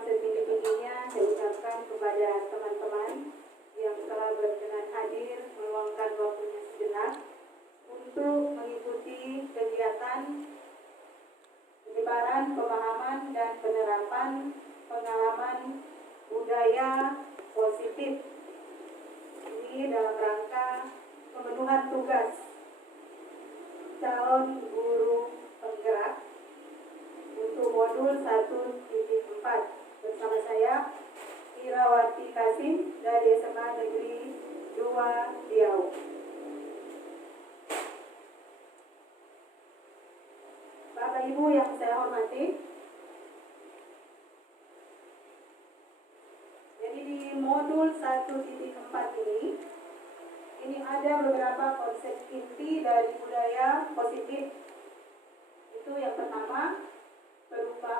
yang setinggi-tingginya saya ucapkan kepada teman-teman yang telah berkenan hadir meluangkan waktunya sejenak untuk mengikuti kegiatan penyebaran pemahaman dan penerapan pengalaman budaya positif ini dalam rangka pemenuhan tugas calon guru penggerak untuk modul 1.4 bersama saya Irawati Kasim dari SMA Negeri 2 Riau. Bapak Ibu yang saya hormati, jadi di modul 1.4 ini ada beberapa konsep inti dari budaya positif. Itu yang pertama,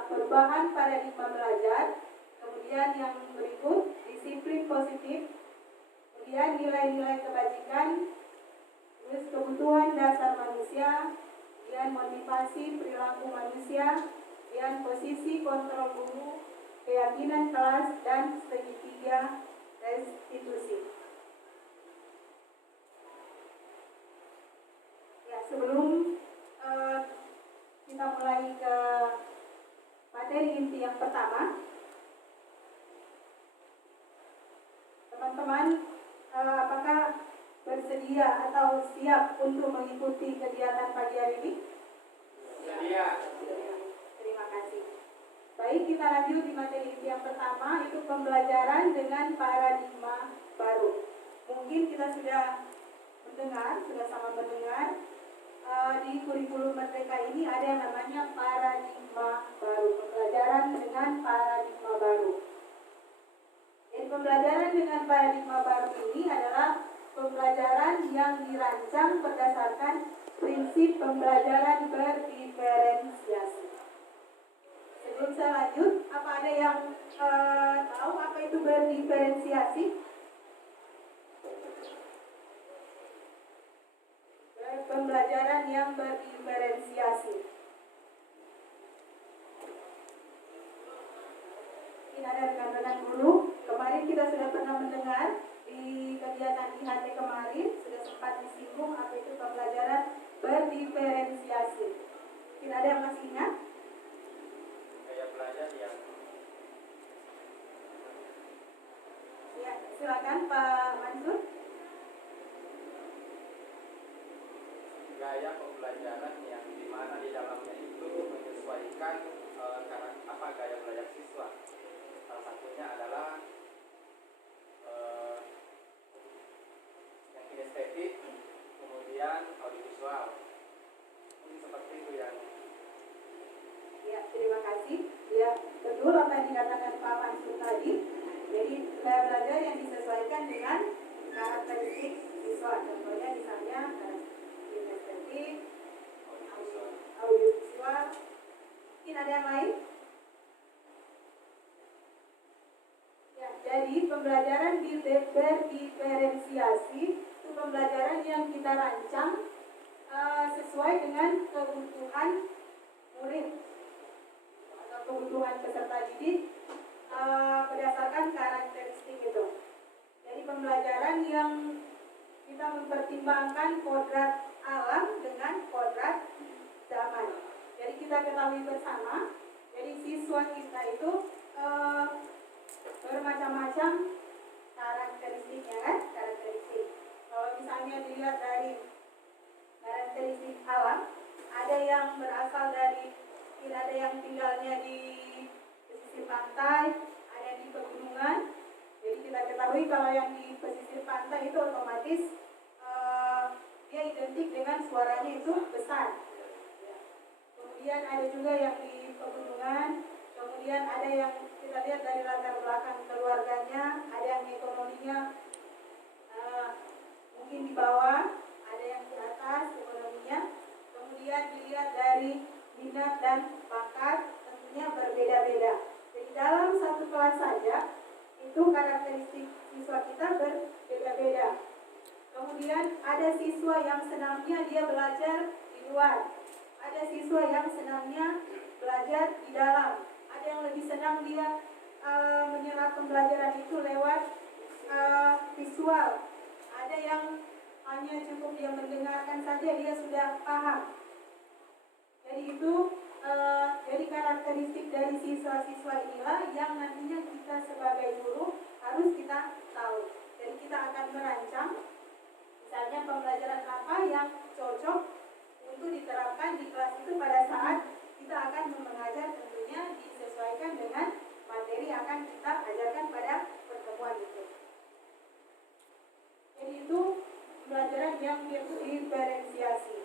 perubahan paradigma belajar, kemudian yang berikut disiplin positif, kemudian nilai-nilai kebajikan, terus kebutuhan dasar manusia, kemudian motivasi perilaku manusia, kemudian posisi kontrol guru, keyakinan kelas, dan segitiga restitusi. Ya, sebelum kita mulai ke materi inti yang pertama, teman-teman apakah bersedia atau siap untuk mengikuti kegiatan pagi hari ini? Sedia. Terima kasih. Baik, kita lanjut di materi inti yang pertama, itu pembelajaran dengan paradigma baru. Mungkin kita sudah sama mendengar di kurikulum Merdeka ini ada yang namanya paradigma baru, pembelajaran dengan paradigma baru. Jadi pembelajaran dengan paradigma baru ini adalah pembelajaran yang dirancang berdasarkan prinsip pembelajaran berdiferensiasi. Sebelum saya lanjut, apa ada yang tahu apa itu berdiferensiasi? Pembelajaran yang berdiferensiasi. Ini ada rekan-rekan guru. Kemarin kita sudah pernah mendengar di kegiatan IHT kemarin, sudah sempat disinggung apa itu pembelajaran berdiferensiasi. Mungkin ada yang masih ingat? Gaya belajar yang Ya, silakan Pak Mansur. gaya pembelajaran yang dimana di dalamnya itu menyesuaikan gaya belajar siswa. Salah satunya adalah yang kinestetik, kemudian audiovisual. Ini seperti itu yang. Ya, terima kasih. Ya, betul apa yang dikatakan Pak Mansur tadi. Jadi gaya belajar yang disesuaikan dengan karakteristik siswa. Contohnya misalnya kinestetik, audiovisual. Mungkin ada yang lain? Ya, jadi pembelajaran berdiferensiasi itu pembelajaran yang kita rancang sesuai dengan kebutuhan murid atau kebutuhan peserta didik berdasarkan karakteristik itu. Jadi pembelajaran yang kita mempertimbangkan kodrat alam dengan kodrat zaman. Jadi kita ketahui bersama, jadi siswa kita itu bermacam-macam karakteristiknya kan, karakteristik. Kalau misalnya dilihat dari karakteristik alam, ada yang berasal dari, ada yang tinggalnya di pesisir pantai, ada yang di pegunungan. Jadi kita ketahui kalau yang di pesisir pantai itu otomatis dia identik dengan suaranya itu besar. Kemudian ada juga yang di pegunungan, kemudian ada yang kita lihat dari latar belakang keluarganya, ada yang ekonominya mungkin di bawah, ada yang di atas ekonominya. Kemudian dilihat dari minat dan bakat, tentunya berbeda-beda. Jadi dalam satu kelas saja itu karakteristik siswa kita berbeda-beda. Kemudian ada siswa yang senangnya dia belajar di luar, ada siswa yang senangnya belajar di dalam, ada yang lebih senang dia menyerap pembelajaran itu lewat visual. Ada yang hanya cukup dia mendengarkan saja dia sudah paham. Jadi itu jadi karakteristik dari siswa-siswa inilah yang nantinya kita sebagai guru harus kita tahu. Jadi kita akan merancang misalnya pembelajaran apa yang cocok untuk diterapkan di kelas itu pada saat kita akan mengajar, tentunya disesuaikan dengan materi yang akan kita ajarkan pada pertemuan itu. Jadi itu pembelajaran yang diferensiasi.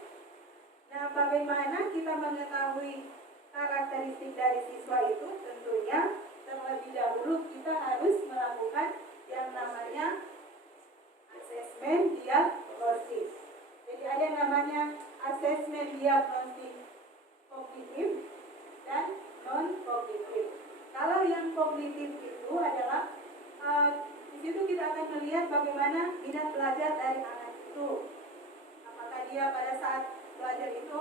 Nah, bagaimana kita mengetahui karakteristik dari siswa itu? Tentunya terlebih dahulu kita harus melakukan yang namanya asesmen diagnostis. Jadi ada yang namanya asesmen diagnostik kognitif dan non kognitif. Kalau yang kognitif itu adalah di situ kita akan melihat bagaimana minat belajar dari anak itu. Apakah dia pada saat belajar itu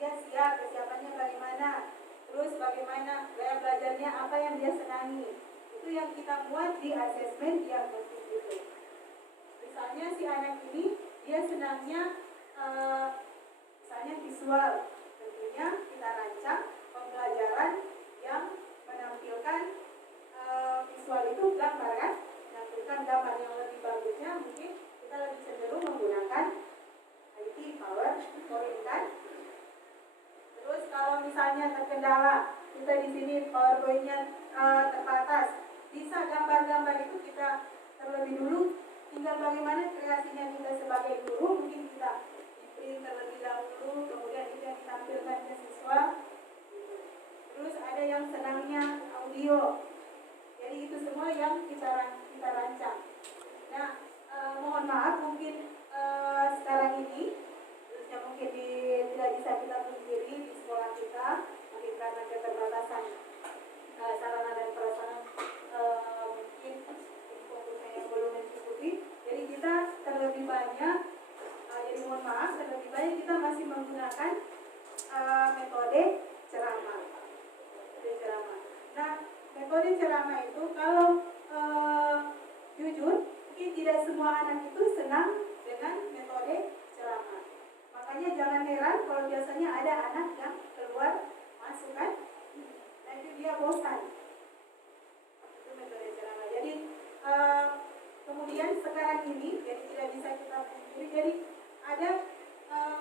dia siap, kesiapannya bagaimana, terus bagaimana gaya belajarnya, apa yang dia senangi. Itu yang kita buat di asesmen diagnostik itu. Misalnya si anak ini dia senangnya misalnya visual, tentunya kita rancang pembelajaran yang menampilkan visual itu gambar kan, menampilkan gambar yang lebih bagusnya mungkin kita lebih cenderung menggunakan IT PowerPoint kan. Terus kalau misalnya terkendala kita di sini PowerPoint-nya terbatas, bisa gambar-gambar itu kita terlebih dulu, tinggal bagaimana kreasinya kita sebagai guru, mungkin kita print terlebih dahulu, kemudian itu yang ditampilkan ke siswa. Terus ada yang senangnya audio, jadi itu semua yang kita rancang. Nah, mohon maaf mungkin sekarang ini terusnya mungkin tidak bisa kita pungkiri di sekolah kita, mungkin karena keterbatasan sarana dan prasarana, mungkin fokusnya yang belum mencukupi. Jadi kita terlebih banyak, jadi mohon maaf, terlebih banyak kita masih menggunakan metode ceramah. Nah, metode ceramah itu kalau jujur mungkin tidak semua anak itu senang dengan metode ceramah. Makanya jangan heran kalau biasanya ada anak yang keluar masuk kan, dan itu dia bosan. Itu metode ceramah. Jadi kemudian sekarang ini jadi tidak bisa kita pungkiri, jadi ada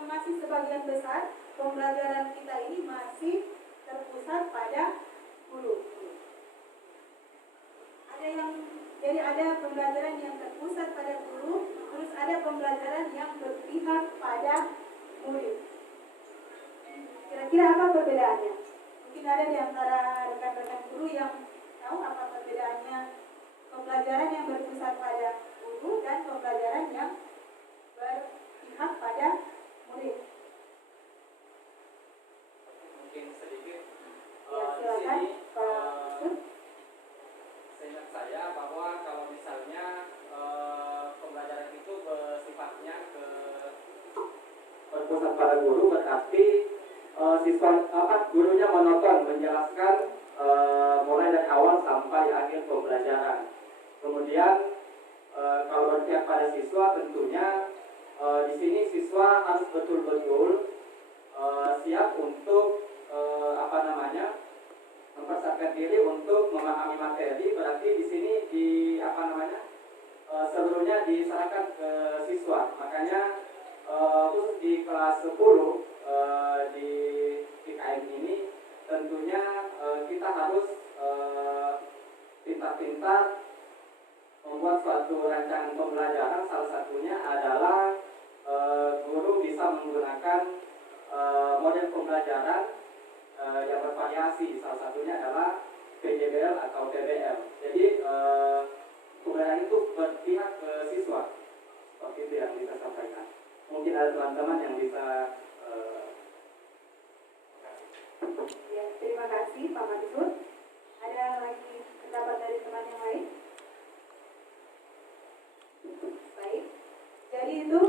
masih sebagian besar pembelajaran kita ini masih terpusat pada guru. Jadi ada pembelajaran yang terpusat pada guru, terus ada pembelajaran yang berpihak pada murid. Kira-kira apa perbedaannya? Mungkin ada di antara rekan-rekan guru yang tahu apa perbedaannya pembelajaran yang berpusat pada guru dan pembelajaran yang berpihak pada murid. Mungkin sedikit Silakan, di sini Pak. seingat saya bahwa kalau misalnya pembelajaran itu sifatnya berpusat pada guru, berarti gurunya monoton menjelaskan mulai dari awal sampai akhir pembelajaran. Kemudian kalau berpihak pada siswa, tentunya di sini siswa harus betul-betul siap untuk mempersiapkan diri untuk memahami materi. Berarti di sini seluruhnya diserahkan ke siswa. Makanya khusus di kelas 10 di PKM ini tentunya kita harus pintar-pintar membuat suatu rancangan pembelajaran. Salah satunya adalah guru bisa menggunakan model pembelajaran yang bervariasi. Salah satunya adalah PJBL atau PBL. Jadi pembelajaran itu berpihak ke siswa. Seperti itu yang bisa sampaikan. Mungkin ada teman-teman yang bisa Ya, terima kasih Pak Mansur. Ada lagi pendapat dari teman yang lain? Baik. Jadi itu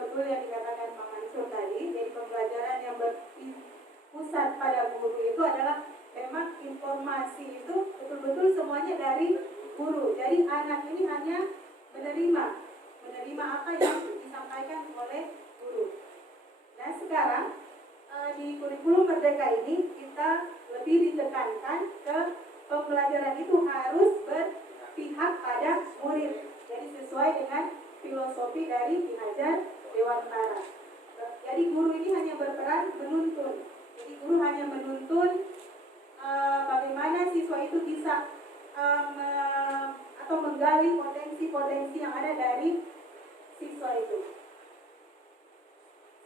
betul yang dikatakan Pak Mansur tadi. Jadi pembelajaran yang berpusat pada guru itu adalah memang informasi di kurikulum Merdeka ini kita lebih ditekankan ke pembelajaran itu harus berpihak pada murid. Jadi sesuai dengan filosofi dari Ki Hajar Dewantara. Jadi guru ini hanya berperan menuntun. Jadi guru hanya menuntun bagaimana siswa itu bisa atau menggali potensi-potensi yang ada dari siswa itu.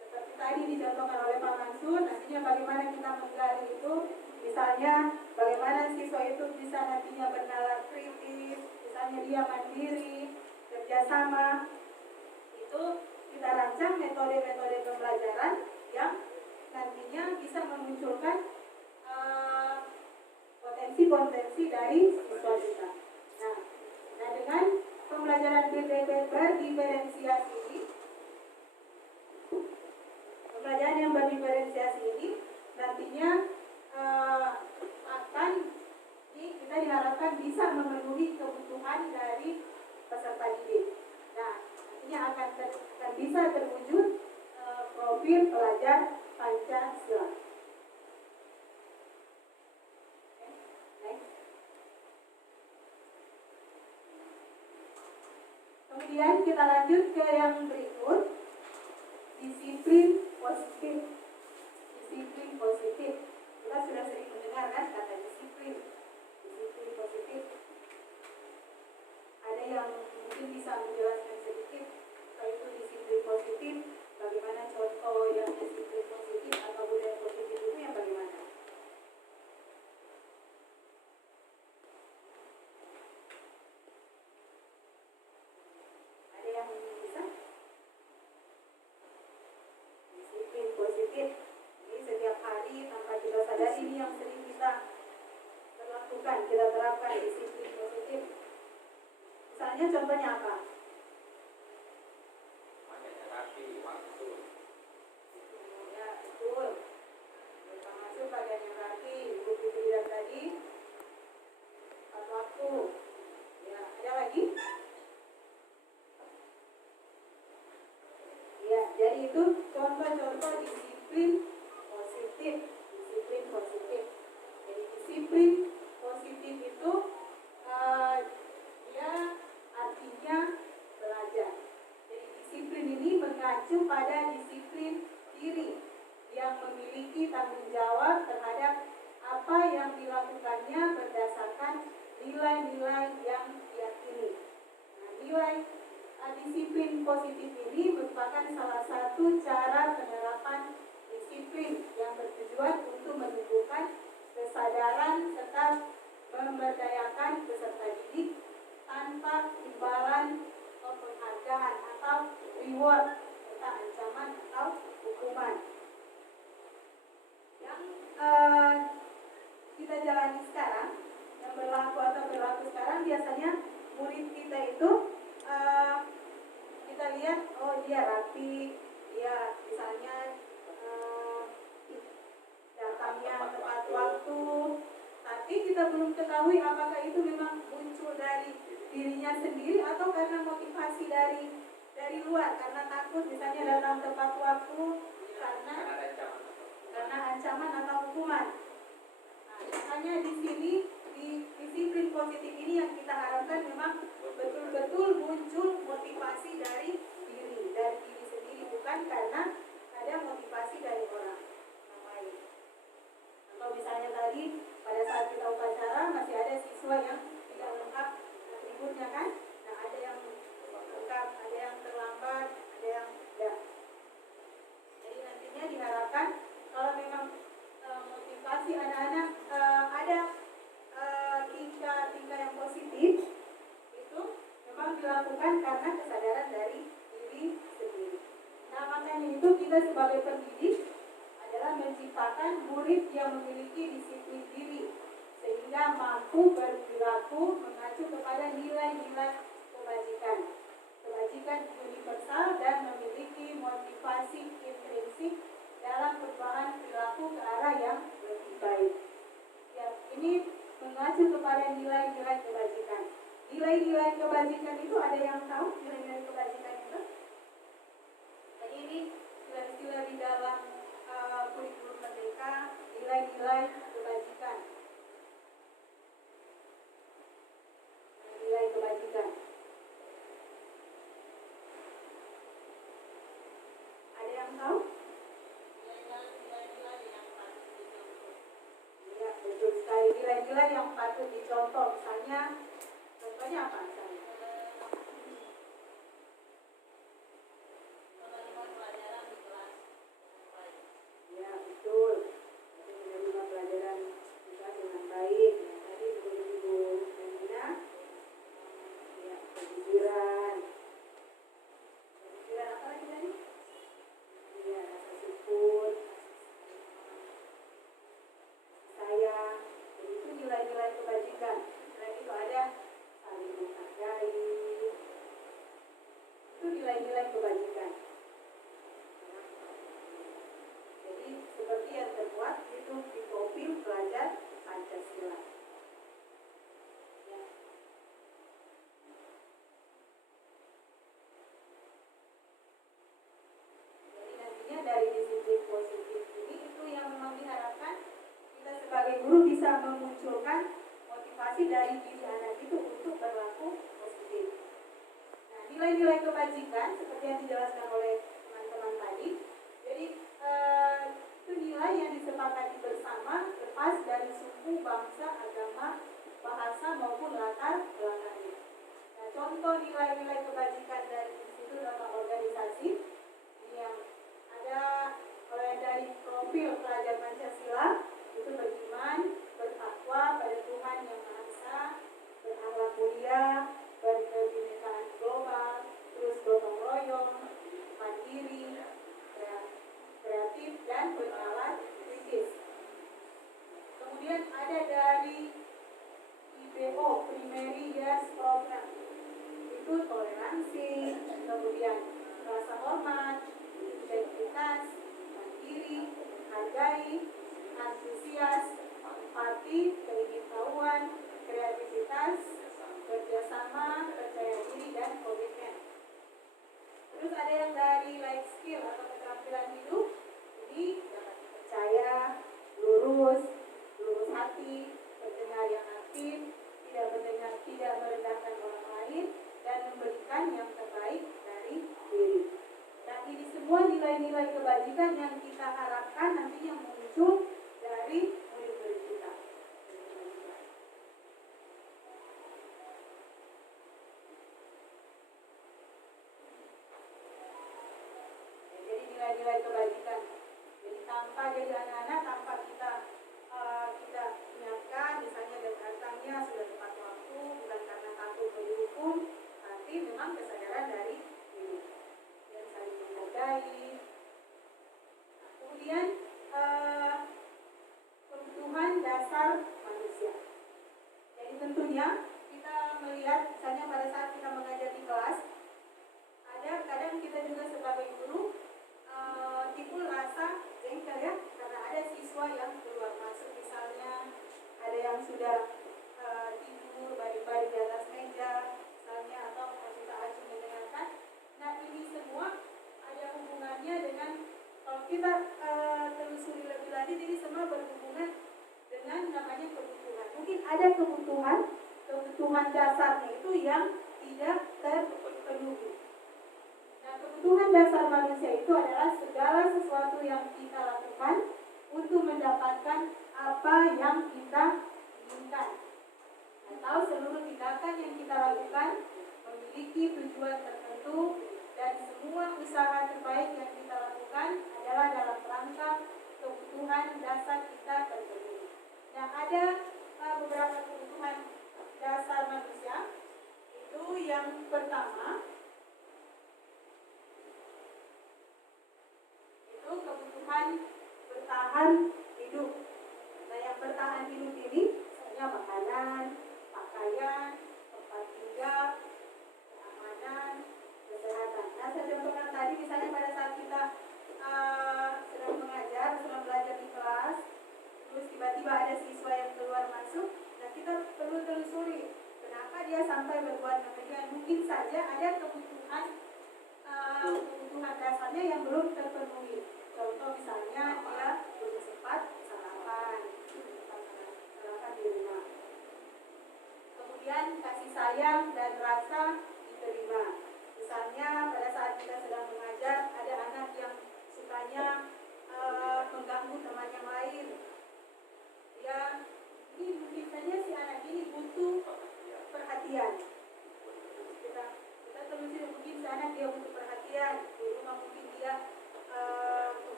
Seperti tadi dicontohkan oleh Pak Mansur, nantinya bagaimana kita menggali itu, misalnya bagaimana siswa itu bisa nantinya bernalar kritis, misalnya dia mandiri, kerjasama, itu kita rancang metode-metode pembelajaran yang nantinya bisa memunculkan potensi-potensi dari siswa kita. Nah dengan pembelajaran berdiferensiasi ini, pembelajaran yang berdiferensiasi ini nantinya kita diharapkan bisa memenuhi kebutuhan dari peserta didik. Nah, nantinya akan bisa terwujud profil pelajar Pancasila. Kemudian kita lanjut ke yang berikut, disiplin positif. Disiplin positif. Kita sudah sering mendengar kan kata disiplin. Disiplin positif. Ada yang mungkin bisa menjelaskan sedikit apa itu disiplin positif, bagaimana contoh yang disiplin positif atau budaya positif itu yang bagaimana? Ada yang bisa? Disiplin positif. Ini setiap hari tanpa kita sadari ini yang sering kita lakukan, kita terapkan disiplin positif. Misalnya contohnya apa? Makanya rapi waktu. Ya, betul. Kita masuk bagian yang rapi, buku bilang tadi. Tepat waktu. Ya, ada lagi? Ya, jadi itu contoh-contoh disiplin positif. Disiplin positif. Jadi disiplin positif itu dia artinya belajar. Jadi disiplin ini mengacu pada disiplin diri yang memiliki tanggung jawab terhadap apa yang dilakukannya berdasarkan nilai-nilai yang diyakini. Nah, nilai disiplin positif ini merupakan salah satu cara penerapan disiplin yang bertujuan untuk menumbuhkan kesadaran serta memberdayakan peserta didik tanpa imbalan atau penghargaan atau reward serta ancaman atau hukuman. Yang kita jalani sekarang, yang berlaku sekarang, biasanya murid kita itu kita lihat, oh dia rapi, dia misalnya datangnya tepat waktu, tapi kita belum ketahui apakah itu memang muncul dari dirinya sendiri atau karena motivasi dari luar, karena takut misalnya datang tepat waktu karena ancaman atau hukuman. Nah, misalnya di sini di disiplin positif ini yang kita harapkan memang betul-betul muncul motivasi dari diri sendiri, bukan karena ada motivasi dari orang lain. Atau misalnya tadi pada saat kita upacara masih ada siswa yang tidak lengkap atributnya kan? Nah, ada yang lengkap, ada yang terlambat, ada yang tidak. Jadi nantinya diharapkan kalau memang motivasi anak-anak ada tingkah yang positif, itu memang dilakukan karena kesadaran dari diri sendiri. Nah, makanya itu kita sebagai pendidik adalah menciptakan murid yang memiliki disiplin diri sehingga mampu berperilaku mengacu kepada nilai-nilai kebajikan universal dan memiliki motivasi intrinsik dalam perubahan perilaku ke arah yang lebih baik. Ya, ini mengacu kepada nilai-nilai kebajikan. Nilai-nilai kebajikan itu ada yang tahu nilai-nilai kebajikan itu? Jadi ini istilah di dalam kurikulum merdeka, nilai-nilai kebajikan. Nilai kebajikan. Ada yang tahu? Iya, betul sekali. Nilai-nilai yang patut dicontoh. Misalnya, contohnya apa misalnya? Ya, betul. Jadi menerima pelajaran kita dengan baik. Ya, tadi sebelum Ibu Melina, ya, kejujuran. Kejujuran apa lagi tadi? Ya, rasa syukur, sayang. Jadi itu nilai-nilai kebajikan. Selain itu ada saling menghargai. Itu nilai-nilai kebajikan. Jadi seperti yang terbuat itu di profil pelajar Pancasila. Ya. Jadi nantinya dari disiplin positif ini itu yang memang diharapkan kita sebagai guru bisa memunculkan motivasi dari diri anak itu untuk berlaku positif. Nah, nilai-nilai kebajikan seperti yang dijelaskan oleh teman-teman tadi. Jadi itu nilai yang disepakati bersama lepas dari suku, bangsa, agama, bahasa maupun latar belakangnya. Nah, contoh nilai-nilai kebajikan dari institut atau organisasi ini yang ada oleh dari profil pelajar Pancasila itu beriman, bertakwa pada Tuhan yang Maha Esa, berakhlak mulia, berkebinekaan global, terus gotong royong, mandiri, kreatif dan bernalar kritis. Kemudian ada dari IBO, Primary Years Program, itu toleransi, kemudian rasa hormat, integritas, mandiri, menghargai, antusias, empati, keingin-tahuan, kreativitas, kerjasama, percaya diri, dan komitmen. Terus ada yang dari life skill atau keterampilan hidup. Ini dapat dipercaya, lurus hati, pendengar yang aktif, tidak merendahkan orang lain, dan memberikan yang terbaik dari diri. Dan ini semua nilai-nilai kebajikan yang kita harapkan nantinya muncul dari murid-murid kita. Jadi nilai-nilai kebajikan. Jadi tanpa jadi anak-anak, tanpa kita ingatkan, misalnya datangnya sudah tepat waktu, bukan karena takut dihukum, tapi memang kesadaran dari diri. Dan saling menghargai. Kemudian kebutuhan dasar manusia. Jadi tentunya kita melihat, misalnya pada saat kita mengajar di kelas, ada kadang kita juga sebagai guru timbul rasa jengkel ya, karena ada siswa yang keluar masuk, misalnya ada yang sudah tidur baring-baring di atas meja misalnya, atau masih tak acung mendengarkan. Nah, ini semua ada hubungannya dengan, kalau kita telusuri lebih lanjut, ini semua berhubungan dengan namanya kebutuhan. Mungkin ada kebutuhan dasarnya itu yang tidak terpenuhi. Nah, kebutuhan dasar manusia itu adalah segala sesuatu yang kita lakukan untuk mendapatkan apa yang kita inginkan. Atau seluruh tindakan yang kita lakukan memiliki tujuan tertentu, dan semua usaha terbaik yang kita lakukan adalah dalam rangka kebutuhan dasar kita terpenuhi. Nah, ada beberapa kebutuhan dasar manusia. Itu yang pertama, itu kebutuhan bertahan hidup. Nah, yang bertahan hidup ini misalnya makanan, pakaian, tempat tinggal, keamanan, kesehatan. Nah, saya contohkan tadi, misalnya pada saat kita sedang mengajar, sedang belajar di kelas, terus tiba-tiba ada siswa yang keluar masuk. Nah, kita perlu telusuri kenapa dia sampai berbuat demikian. Mungkin saja ada kebutuhan dasarnya yang belum terpenuhi. Contoh misalnya dia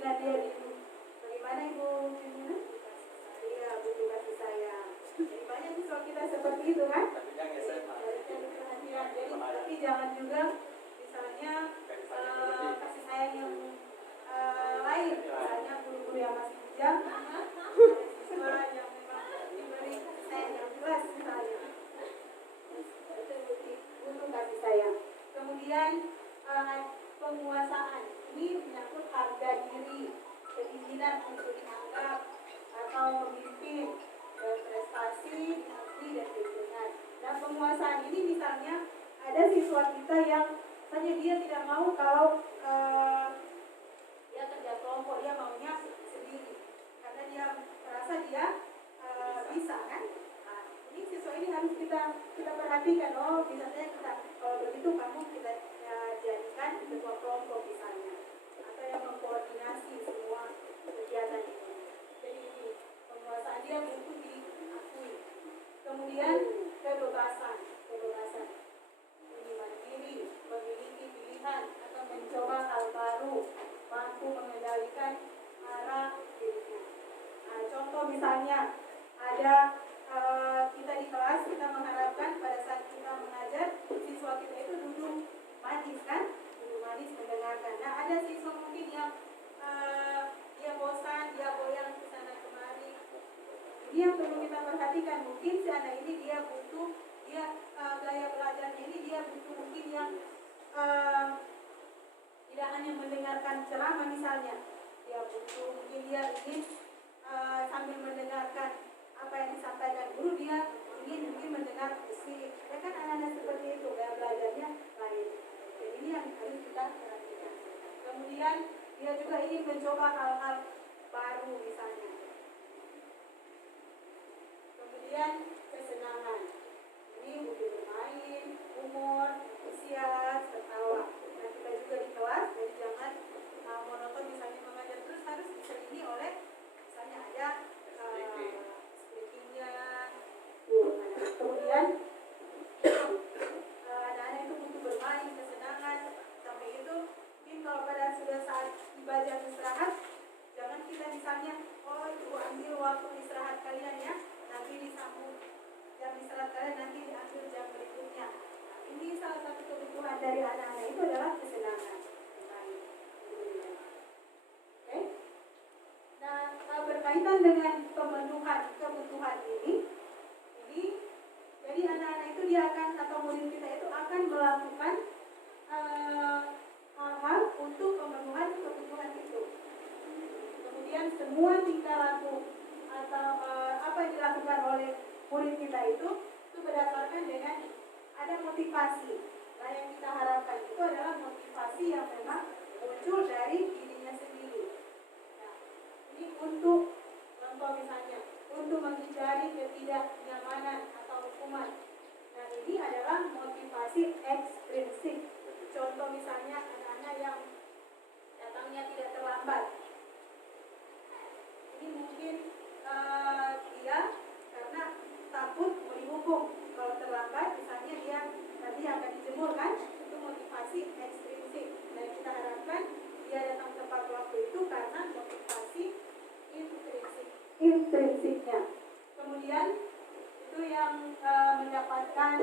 bila dia bagaimana Ibu Jumina? Iya, butuh kasih sayang. Jadi banyak siswa kita seperti itu kan? Tapi jangan juga misalnya kasih sayang yang lain, misalnya guru-guru yang masih kejam, siswa yang memang diberi kasih sayang yang jelas misalnya. Butuh kasih sayang. Kemudian penguasaan ini menyangkut harga diri, keinginan untuk dianggap atau memimpin, berprestasi, diakui dan lingkungan. Nah, penguasaan ini misalnya ada siswa kita yang hanya dia tidak mau kalau dia kerja kelompok, dia maunya sendiri karena dia merasa dia bisa kan. Nah, ini siswa ini harus kita perhatikan. Oh, misalnya kita kalau begitu kamu kita jadikan ketua kelompok misalnya, atau yang mengkoordinasi semua kegiatan ini. Jadi ini penguasaan dia butuh diakui. Kemudian kebebasan, ini mandiri, memiliki pilihan atau mencoba hal baru, mampu mengendalikan arah dirinya. Nah, contoh misalnya ada kita di kelas, kita mengharapkan pada saat kita mengajar siswa kita itu duduk manis kan, duduk manis mendengarkan. Nah, ada siswa mungkin yang dia bosan, dia goyang ke sana kemari. Ini yang perlu kita perhatikan. Mungkin si anak ini dia butuh, gaya belajarnya ini dia butuh mungkin yang tidak hanya mendengarkan ceramah misalnya, dia butuh mungkin dia ingin sambil mendengarkan apa yang disampaikan guru, dia ingin mungkin mendengar musik. Ya kan anak-anak seperti itu gaya belajarnya lain. Jadi ini yang harus kita perhatikan. Kemudian dia juga ingin mencoba hal-hal baru misalnya. Kemudian kesenangan. Ini butuh bermain, humor, antusias, tertawa. Nah, kita juga di kelas, jadi jangan monoton misalnya mengajar terus, harus diselingi oleh misalnya ada speakingnya. Kemudian anak-anak itu butuh bermain, kesenangan. Sampai itu mungkin kalau pada sudah saat tiba jam istirahat, jangan kita misalnya, oh ibu ambil waktu istirahat kalian ya, nanti disambung jam istirahat kalian, nanti diambil jam berikutnya. Nah, ini salah satu kebutuhan dari anak-anak itu adalah kesenangan. Oke? Nah, berkaitan dengan pemenuhan kebutuhan ini, jadi anak-anak itu dia akan, atau murid kita itu akan melakukan hal-hal untuk pemenuhan kebutuhan itu. Kemudian semua tingkah laku atau apa yang dilakukan oleh murid kita itu berdasarkan dengan ada motivasi. Nah, yang kita harapkan itu adalah motivasi yang memang muncul dari dirinya sendiri. Nah, ini untuk contoh misalnya untuk menghindari ketidaknyamanan atau hukuman. Nah, ini adalah motivasi ekstrinsik. Contoh misalnya anak-anak yang datangnya tidak terlambat. Ini mungkin dia karena takut mau dihukum. Kalau terlambat misalnya dia nanti akan dijemur kan. Itu motivasi ekstrinsik. Dan kita harapkan dia datang tepat waktu itu karena motivasi intrinsiknya. Kemudian itu yang mendapatkan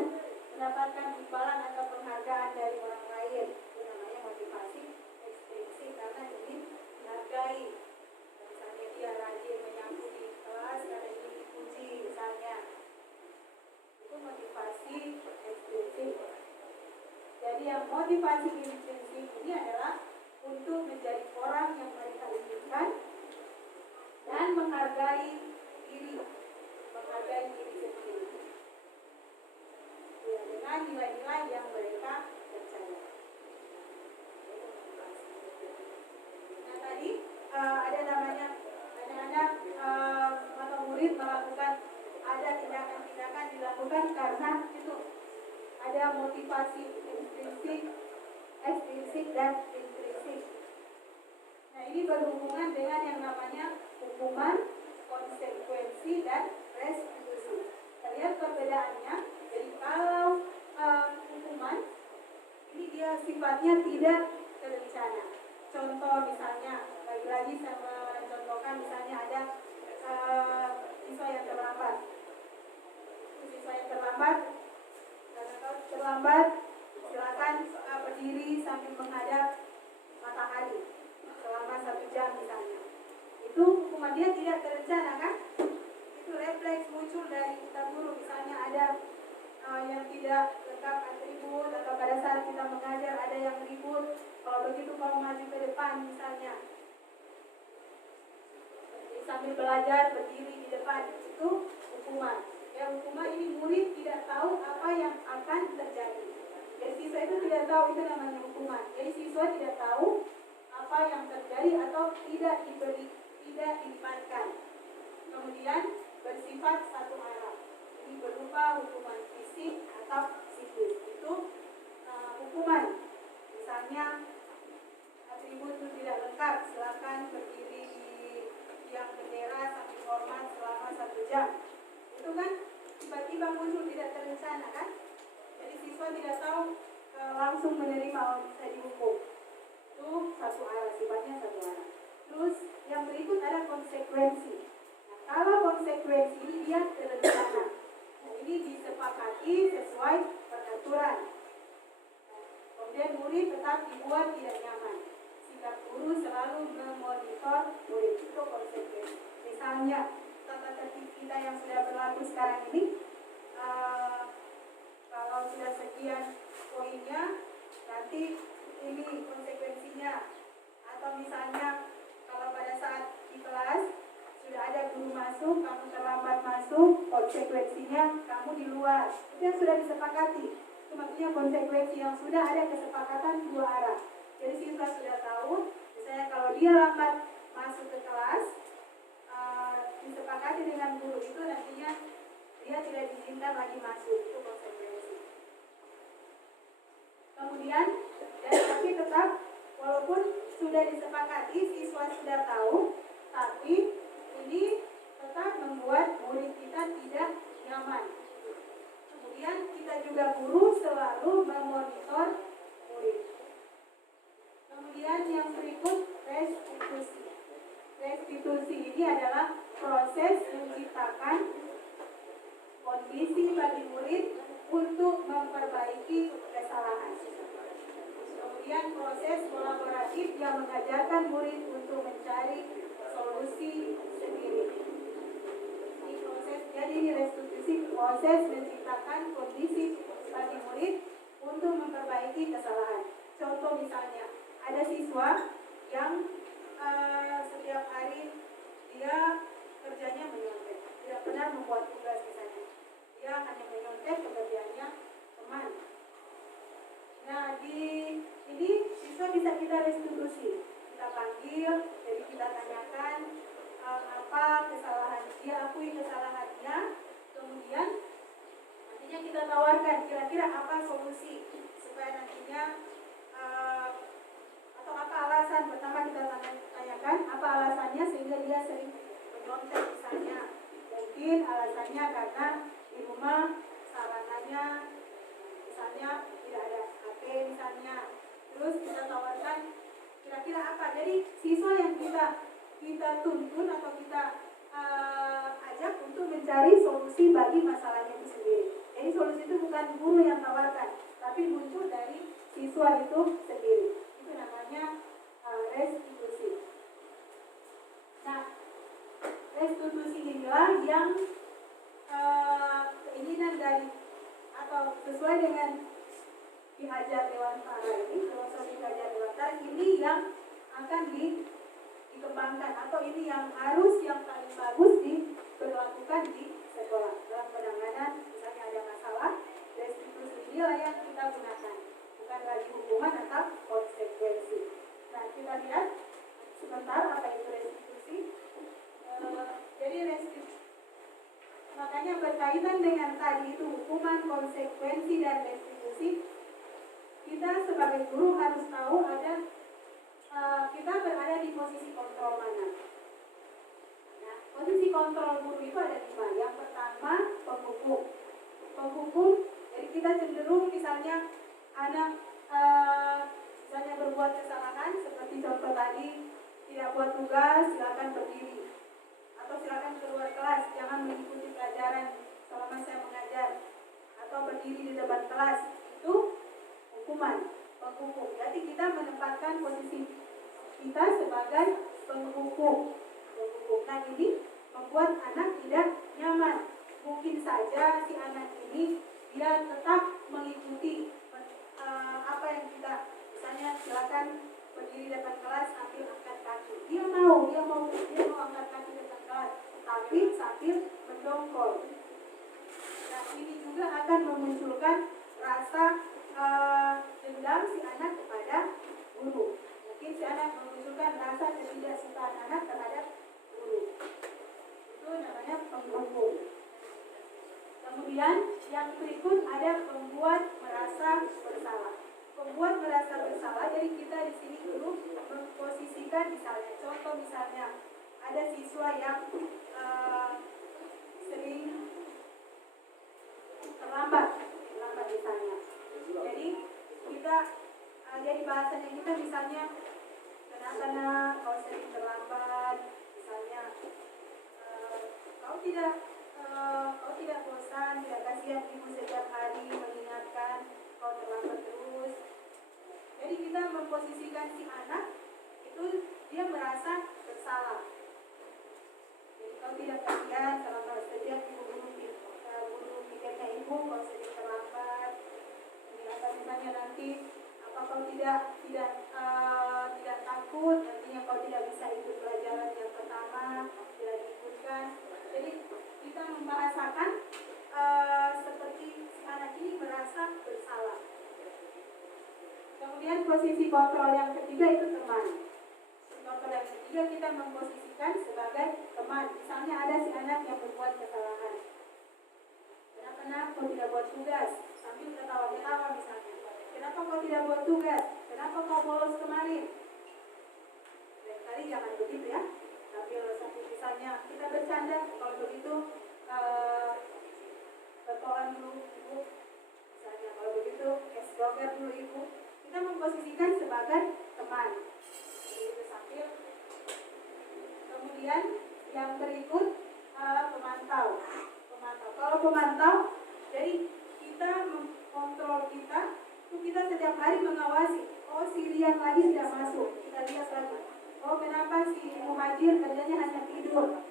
imbalan atau penghargaan dari orang lain. Itu namanya motivasi ekstrinsik karena ingin dihargai. Misalnya dia rajin menyapu di kelas karena ingin dipuji misalnya. Itu motivasi ekstrinsik. Jadi yang motivasi intrinsik ini adalah untuk menjadi orang yang mereka inginkan dan menghargai diri sendiri ya, dengan nilai-nilai yang mereka percaya. Nah, tadi ada namanya anak-anak atau murid melakukan ada tindakan-tindakan dilakukan karena itu ada motivasi ekstrinsik dan intrinsik. Nah, ini berhubungan dengan yang namanya hukuman, konsekuensi, dan restitusi. Lihat perbedaannya. Jadi kalau hukuman ini dia sifatnya tidak terencana. Contoh misalnya, lagi-lagi tadi saya mencontohkan misalnya ada siswa yang terlambat. Siswa yang terlambat, karena kalau terlambat silakan berdiri sambil menghadap matahari selama 1 jam misalnya. Itu hukuman dia tidak terencana kan? Itu refleks muncul dari kita guru. Misalnya ada yang tidak lengkap atribut atau pada saat kita mengajar ada yang ribut. Kalau begitu kalau maju ke depan misalnya, sambil belajar berdiri di depan, itu hukuman. Ya, hukuman ini murid tidak tahu apa yang akan terjadi. Jadi siswa itu tidak tahu, itu namanya hukuman. Jadi siswa tidak tahu apa yang terjadi atau tidak dilibatkan. Kemudian bersifat satu arah. Ini berupa hukuman fisik atau psikis. Itu hukuman. Misalnya atribut itu tidak lengkap, silakan berdiri di tiang bendera sambil hormat selama 1 jam. Itu kan tiba-tiba muncul, tidak terencana kan? Jadi siswa tidak tahu langsung menerima bisa dihukum. Itu satu arah, sifatnya satu arah. Terus yang berikut ada konsekuensi. Nah, kalau konsekuensi ini dia terencana. Nah, ini disepakati sesuai peraturan. Kemudian murid tetap dibuat tidak nyaman. Sikap guru selalu memonitor murid. Itu konsekuensi. Misalnya tata tertib kita yang sudah berlaku sekarang ini, kalau sudah sekian poinnya, nanti ini konsekuensinya. Atau misalnya kalau pada saat di kelas sudah ada guru masuk, kamu terlambat masuk, konsekuensinya kamu di luar. Itu yang sudah disepakati. Itu maksudnya konsekuensi yang sudah ada kesepakatan 2 arah. Jadi siswa sudah tahu, misalnya kalau dia lambat masuk ke kelas, disepakati dengan guru itu nantinya dia tidak diizinkan lagi masuk. Itu konsekuensi. Kemudian, tapi tetap walaupun sudah disepakati, siswa sudah tahu, tapi ini tetap membuat murid kita tidak nyaman. Kemudian kita juga guru selalu memonitor murid. Kemudian yang berikut restitusi. Restitusi ini adalah proses menciptakan kondisi bagi murid untuk memperbaiki kesalahan. Kemudian proses kolaboratif yang mengajarkan murid untuk mencari solusi sendiri. Jadi restitusi proses menciptakan kondisi bagi murid untuk memperbaiki kesalahan. Contoh misalnya, ada siswa yang setiap hari dia kerjanya menyontek, tidak pernah membuat tugas misalnya. Dia hanya menyontek pekerjaannya teman. Nah, di ini siswa bisa kita restitusi. Kita panggil, jadi kita tanyakan apa kesalahan dia, akui kesalahannya, kemudian nantinya kita tawarkan kira-kira apa solusi supaya nantinya atau apa alasan. Pertama kita tanyakan apa alasannya sehingga dia sering menyontek misalnya. Mungkin alasannya karena di rumah sarananya misalnya tidak ada HP misalnya. Terus kita tawarkan kira-kira apa. Jadi siswa yang kita tuntun atau kita ajak untuk mencari solusi bagi masalahnya itu sendiri. Jadi solusi itu bukan guru yang tawarkan, tapi muncul dari siswa itu sendiri. Itu namanya restitusi. Nah, restitusi inilah yang keinginan dari atau sesuai dengan dihajar Dewantara ini, filosofi dihajar Dewantara ini yang akan dikembangkan atau ini yang harus yang paling bagus diberlakukan di sekolah dalam penanganan misalnya ada masalah. Restitusi inilah yang kita gunakan, bukan lagi hukuman atau konsekuensi. Nah, kita lihat sebentar apa itu restitusi. Jadi restitusi, makanya berkaitan dengan tadi itu hukuman, konsekuensi dan restitusi. Kita sebagai guru harus tahu ada kita berada di posisi kontrol mana. Nah, posisi kontrol guru itu ada 5. Yang pertama penghukum. Penghukum, jadi kita cenderung misalnya anak misalnya berbuat kesalahan seperti contoh tadi tidak buat tugas, silakan berdiri. Atau silakan keluar kelas, jangan mengikuti pelajaran selama saya mengajar. Atau berdiri di depan kelas, itu hukuman, penghukum. Jadi kita menempatkan posisi kita sebagai penghukum. Nah ini membuat anak tidak nyaman. Mungkin saja si anak ini dia tetap mengikuti apa yang kita, misalnya silakan berdiri depan kelas sambil angkat kaki. Dia mau angkat kaki depan kelas, tapi sambil mendongkol. Nah ini juga akan memunculkan rasa dendam si anak kepada guru. Mungkin si anak memunculkan rasa ketidaksukaan anak terhadap guru. Itu namanya penghukum. Kemudian yang berikut ada pembuat merasa bersalah. Pembuat merasa bersalah, jadi kita di sini dulu memposisikan misalnya, contoh misalnya ada siswa yang sering terlambat misalnya. Jadi kita jadi bahasanya kita misalnya kenapa kau sering terlambat, misalnya kau tidak bosan, tidak kasihan ibu setiap hari mengingatkan kau terlambat terus. Jadi kita memposisikan si anak itu dia merasa bersalah. Jadi kau tidak kasihan selama setiap guru pikirnya ibu kau sering terlambat. Ini atau misalnya nanti apa kau tidak takut nantinya kau tidak bisa ikut pelajaran yang pertama tidak diikutkan. Jadi kita membahasakan seperti si anak ini merasa bersalah. Kemudian posisi kontrol yang ketiga itu teman. Kontrol yang ketiga kita memposisikan sebagai teman. Misalnya ada si anak yang berbuat kesalahan. Kenapa kau tidak buat tugas? Sambil ketawa-ketawa misalnya. Kenapa kau tidak buat tugas? Kenapa kau bolos kemarin? Dan kali jangan begitu ya. Sambil misalnya kita bercanda, kalau begitu bertolak dulu ibu. Misalnya kalau begitu es doger dulu ibu. Kita memposisikan sebagai teman. Itu sambil. Kemudian yang berikut pemantau. Kalau pemantau, jadi kita mengkontrol kita, itu kita setiap hari mengawasi. Oh, si Rian lagi tidak masuk, kita lihat lagi. Oh, kenapa si Muhajir kerjanya hanya tidur?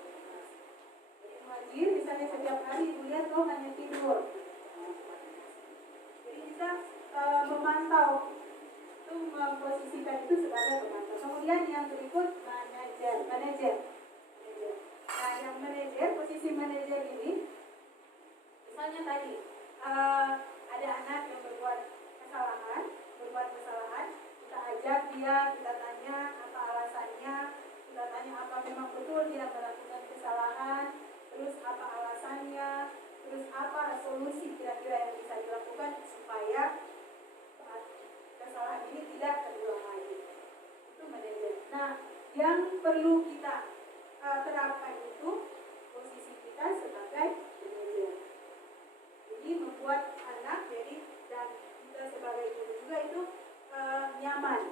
Muhajir misalnya setiap hari itu lihat oh hanya tidur. Jadi kita memantau, itu memposisikan itu sebagai pemantau. Kemudian yang berikut manajer. Nah, yang manajer, posisi manajer ini misalnya tadi ada anak yang berbuat kesalahan, kita ajak dia, kita tanya apa alasannya, kita tanya apa memang betul dia melakukan kesalahan, terus apa alasannya, terus apa solusi kira-kira yang bisa dilakukan supaya kesalahan ini tidak terulang lagi. Itu manajer. Nah, yang perlu kita terapkan itu posisi kita sebagai manajer. Jadi membuat anak dan kita sebagai guru juga itu nyaman.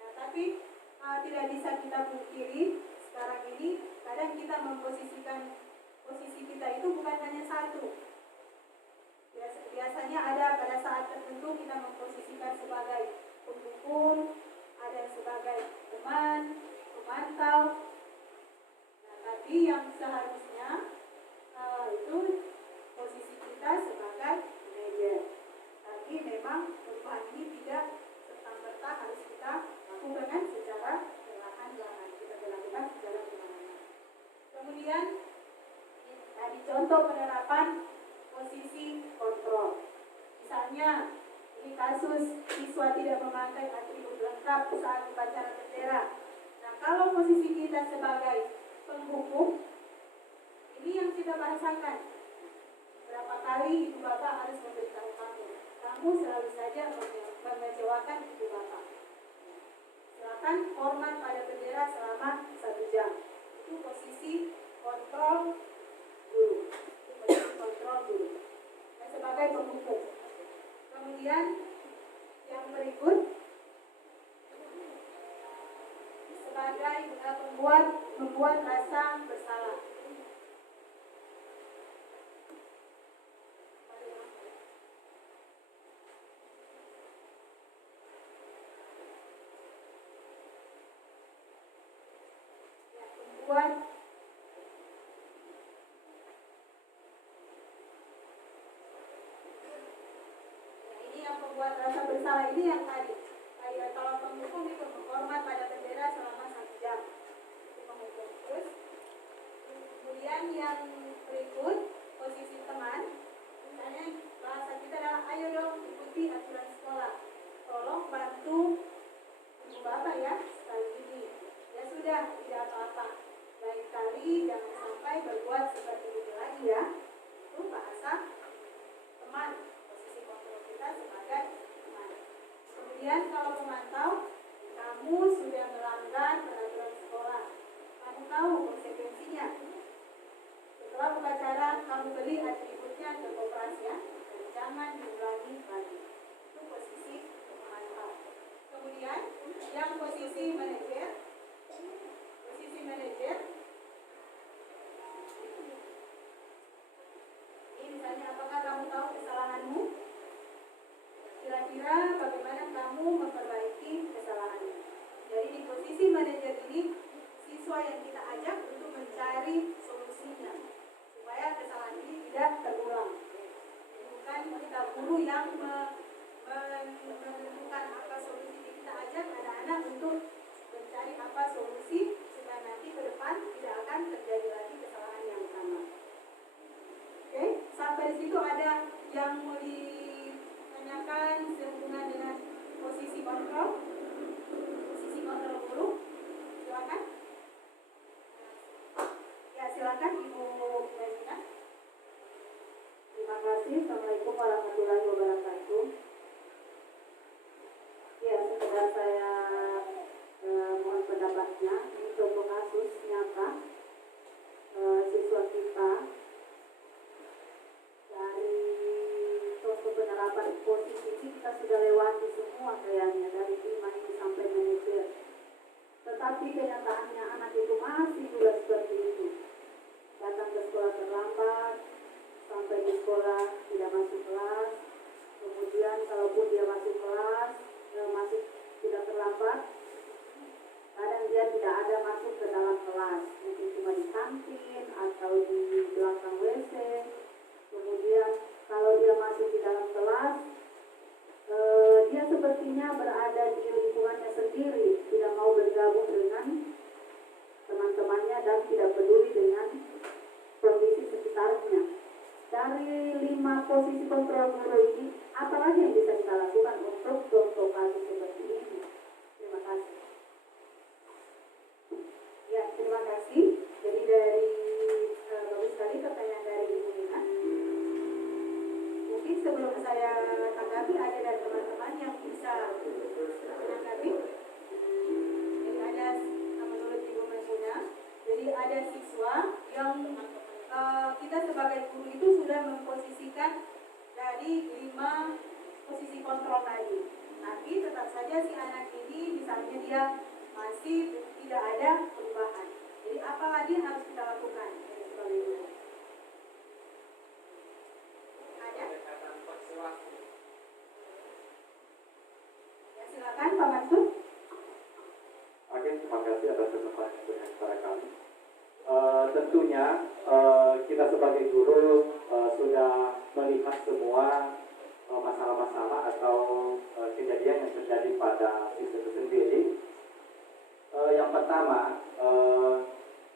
Nah, tapi tidak bisa kita pungkiri sekarang ini kadang kita memposisikan posisi kita itu bukan hanya satu. Biasanya ada pada saat tertentu kita memposisikan sebagai penghukum, ada sebagai teman, pemantau. Nah, tapi yang seharusnya itu posisi kita sebagai manajer. Tapi memang perubahan ini tidak serta-merta harus kita lakukan secara perlahan-lahan. Kita lakukan secara perlahan-lahan. Kemudian tadi contoh penerapan posisi kontrol. Misalnya ini kasus siswa tidak memakai atribut lengkap saat upacara bendera. Nah, kalau posisi kita sebagai penghukum, ini yang kita bahasakan. Berapa kali ibu bapak harus memberitahu kamu selalu saja mengecewakan ibu bapak. Silakan hormat pada bendera selama 1 jam. Itu posisi kontrol guru. Dan sebagai penghukum. Kemudian yang berikut sebagai membuat rasa bersalah. Membuat membuat rasa bersalah ini yang tadi kalau penghukum itu menghormat pada bendera selama 1 jam itu penghukum. Terus kemudian yang berikut posisi teman, misalnya bahasa kita adalah ayo dong ikuti aturan sekolah, tolong bantu ibu bapak ya sekali ini, ya sudah tidak apa-apa, lain kali jangan sampai berbuat seperti itu lagi ya. Itu bahasa teman, posisi kontrol kita sebagai teman. Kemudian kalau pemantau, kamu sudah melanggar peraturan sekolah, kamu tahu konsekuensinya. Setelah upacara, kamu beli atributnya ke koperasi ya, dan jangan diulangi lagi. Itu posisi pemantau. Kemudian yang posisi manajer, ini misalnya apakah kamu tahu kesalahanmu? Kira-kira bagaimana kamu memperbaiki kesalahanmu? Jadi di posisi manajer ini, siswa yang kita ajak untuk mencari solusinya supaya kesalahan ini tidak terulang. Bukan kita guru yang menentukan apa solusi, kita ajak anak-anak untuk mencari apa solusi supaya nanti ke depan tidak akan terjadi lagi kesalahan yang sama. Oke, sampai di situ ada yang mau ditanyakan sehubungan dengan posisi kontrol guru? Silakan. Ya, silakan Ibu Melina. Terima kasih. Assalamualaikum warahmatullahi wabarakatuh. Ya, sekedar saya mohon pendapatnya. Ini contoh kasus nyata siswa kita dari contoh penerapan posisi ini kita sudah lewati semua kayaknya dari 5 ini sampai manajer. Tetapi kenyataannya anak itu masih juga seperti itu. Datang ke sekolah terlambat, sampai di sekolah tidak masuk kelas. Kemudian kalaupun dia masuk kelas, masuk tidak terlambat, kadang dia tidak ada masuk ke dalam kelas, mungkin cuma di kantin atau di belakang WC. Kemudian kalau dia masuk di dalam kelas, dia sepertinya berada di lingkungannya sendiri, tidak mau bergabung dengan teman-temannya dan tidak peduli dengan kondisi sekitarnya. Dari 5 posisi kontrol guru ini, apa lagi yang bisa kita lakukan untuk contoh kasus seperti ini? Terima kasih. Ya, terima kasih. Jadi dari bagus sekali pertanyaan dari Ibu Nina. Mungkin sebelum saya tanggapi, ada dari teman-teman yang bisa menanggapi. Jadi ada menurut Ibu Maimuna, jadi ada siswa yang kita sebagai guru itu sudah memposisikan dari 5 posisi kontrol tadi. Tapi tetap saja si anak ini misalnya dia masih tidak ada perubahan. Jadi apa lagi yang harus kita lakukan sebagai guru? Ada? Ya, silakan Pak Mansur. Oke, terima kasih atas kesempatan yang diberikan kepada kami. Tentunya kita sebagai guru sudah melihat semua masalah-masalah atau kejadian yang terjadi pada siswa itu sendiri. Yang pertama,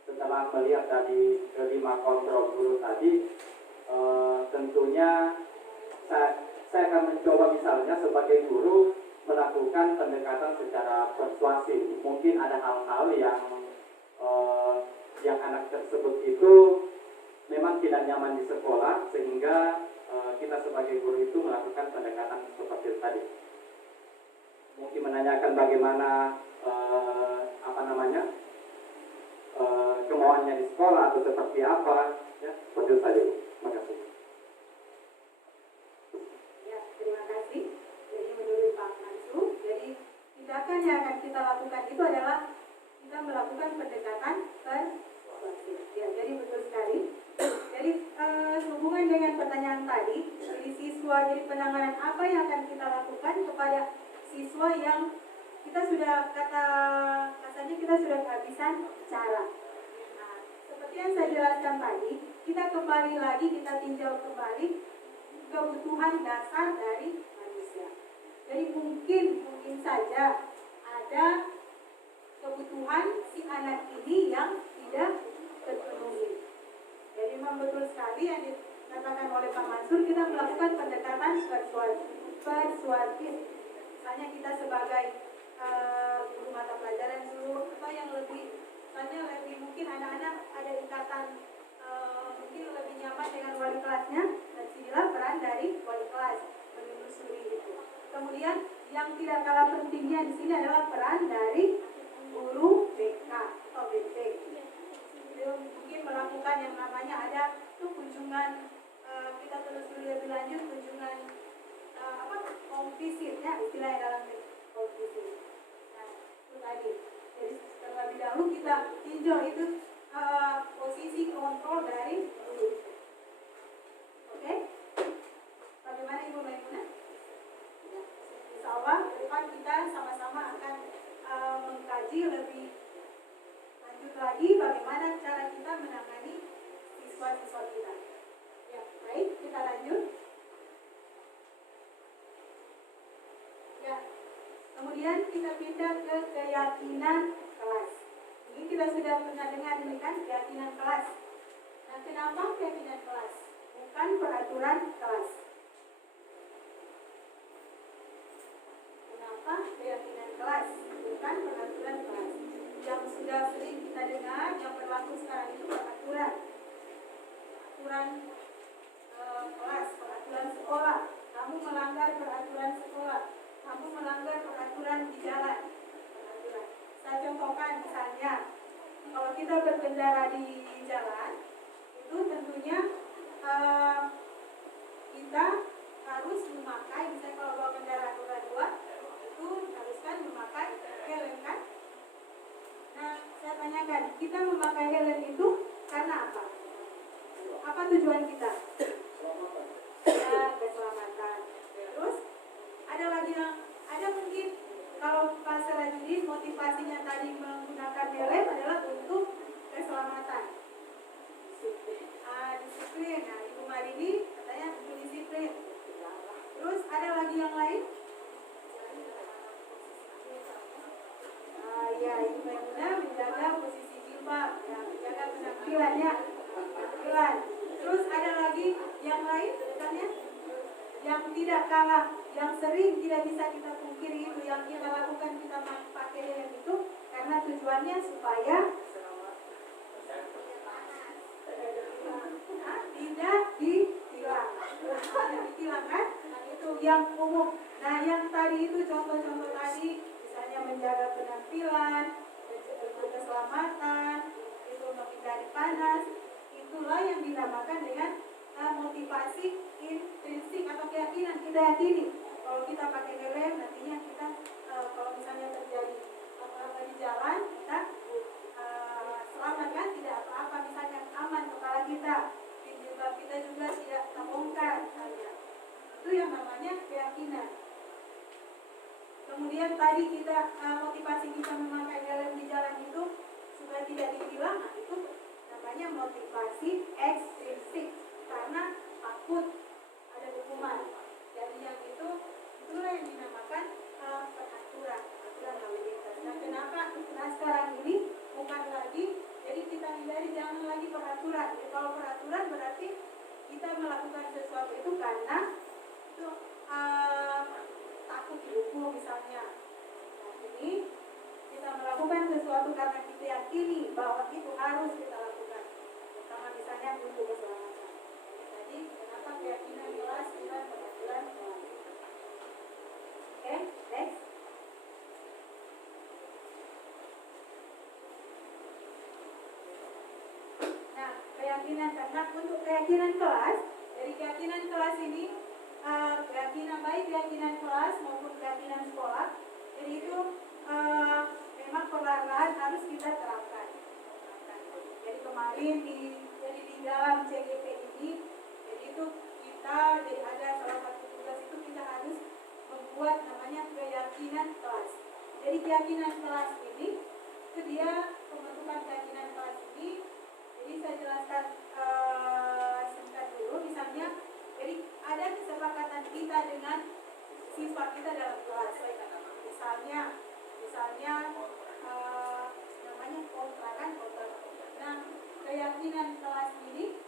setelah melihat dari 5 kontrol guru tadi, tentunya saya akan mencoba misalnya sebagai guru melakukan pendekatan secara persuasif. Mungkin ada hal-hal yang anak tersebut itu memang tidak nyaman di sekolah, sehingga kita sebagai guru itu melakukan pendekatan seperti tadi. Mungkin menanyakan bagaimana kemauannya di sekolah atau seperti apa, ya, seperti itu saja. Terima kasih. Ya, terima kasih. Jadi menurut Pak Mansur, jadi tindakan yang akan kita lakukan itu adalah kita yang tadi, jadi siswa, jadi penanganan apa yang akan kita lakukan kepada siswa yang kita sudah kasarnya kita sudah kehabisan cara. Nah, seperti yang saya jelaskan tadi, kita kembali lagi, kita tinjau kembali kebutuhan dasar dari manusia. Jadi mungkin saja ada kebutuhan si anak ini yang tidak terpenuhi. Jadi memang betul sekali yang dikatakan oleh Pak Mansur, kita melakukan pendekatan persuasif. Misalnya kita sebagai guru mata pelajaran dulu, atau yang lebih, misalnya lebih mungkin anak-anak ada ikatan mungkin lebih nyaman dengan wali kelasnya, dan sinilah peran dari wali kelas menelusuri itu. Kemudian yang tidak kalah pentingnya di sini adalah peran dari guru BK atau BC. Mungkin melakukan yang namanya ada tuh kunjungan, kita telusuri lebih lanjut, kunjungan home visit ya, istilahnya dalam home visit. Nah, itu tadi. Jadi terlebih dahulu kita tinjau itu posisi kontrol dari guru. Oke? Bagaimana Ibu Maimunah? Ya. Insya Allah ke depan kita sama-sama akan mengkaji lebih lanjut lagi bagaimana cara kita menangani siswa-siswa kita. Ya, baik, kita lanjut. Ya, kemudian kita pindah ke keyakinan kelas. Ini kita sudah pernah dengar ini kan, keyakinan kelas. Nah, kenapa keyakinan kelas? Bukan peraturan kelas. Kenapa keyakinan kelas? Bukan peraturan kelas. Yang sudah sering kita dengar, yang berlaku sekarang itu peraturan. Peraturan kelas, peraturan sekolah. Kamu melanggar peraturan sekolah. Kamu melanggar peraturan di jalan. Peraturan. Saya contohkan misalnya, kalau kita berkendara di jalan, itu tentunya kita harus memakai, misalnya kalau bawa kendaraan roda 2, itu haruskan memakai helm kan? Nah, saya tanyakan, kita memakai helm itu karena apa? Apa tujuan kita? Ya, keselamatan. Terus ada lagi yang, ada mungkin kalau Pak Serajudin motivasinya tadi menggunakan helm adalah untuk keselamatan. Disiplin. Nah, Ibu Marini katanya untuk disiplin. Terus ada lagi yang lain? Ya, Ibu Maimunah menjaga posisi jilbab, ya, menjaga penampilannya, penampilan. Terus ada lagi yang lain, katanya? Yang tidak kalah, yang sering tidak bisa kita pungkiri itu, yang kita lakukan, kita pakai helm itu karena tujuannya supaya tidak ditilang. Ditilang kan? Nah, itu yang umum. Nah, yang tadi itu contoh-contoh tadi, misalnya menjaga penampilan, menjaga keselamatan, itu menghindari panas, itulah yang dinamakan dengan motivasi intrinsik atau keyakinan. Kita yakini kalau kita pakai helm nantinya kita kalau misalnya terjadi apa-apa di jalan kita selamat kan, tidak apa-apa, misalnya aman kepala kita, jilbab kita juga tidak terbongkar misalnya. Itu yang namanya keyakinan. Kemudian tadi kita motivasi kita memakai helm di jalan itu supaya tidak ditilang, nah itu namanya motivasi ekstrinsik, karena takut ada hukuman. Jadi yang itulah yang dinamakan peraturan lalu lintas. Nah, kenapa? Nah, sekarang ini bukan lagi, jadi kita hindari jangan lagi peraturan. Jadi kalau peraturan berarti kita melakukan sesuatu itu karena itu takut dihukum misalnya. Nah, ini kita melakukan sesuatu karena kita yakini bahwa itu harus kita lakukan, terutama misalnya untuk keselamatan. Jadi kenapa keyakinan kelas bukan peraturan kelas? Oke, next. Nah, keyakinan, karena untuk keyakinan kelas, dari keyakinan kelas ini keyakinan baik keyakinan kelas maupun keyakinan sekolah, jadi itu memang perlahan-lahan harus kita terapkan. Jadi kemarin di dalam CGP ini, jadi itu kita jadi ada salah satu tugas itu kita harus membuat namanya keyakinan kelas. Jadi keyakinan kelas ini itu dia pembentukan keyakinan kelas ini. Jadi saya jelaskan singkat dulu. Misalnya, jadi ada kesepakatan kita dengan siswa kita dalam kelas. Misalnya namanya kontrak. Nah, keyakinan kelas ini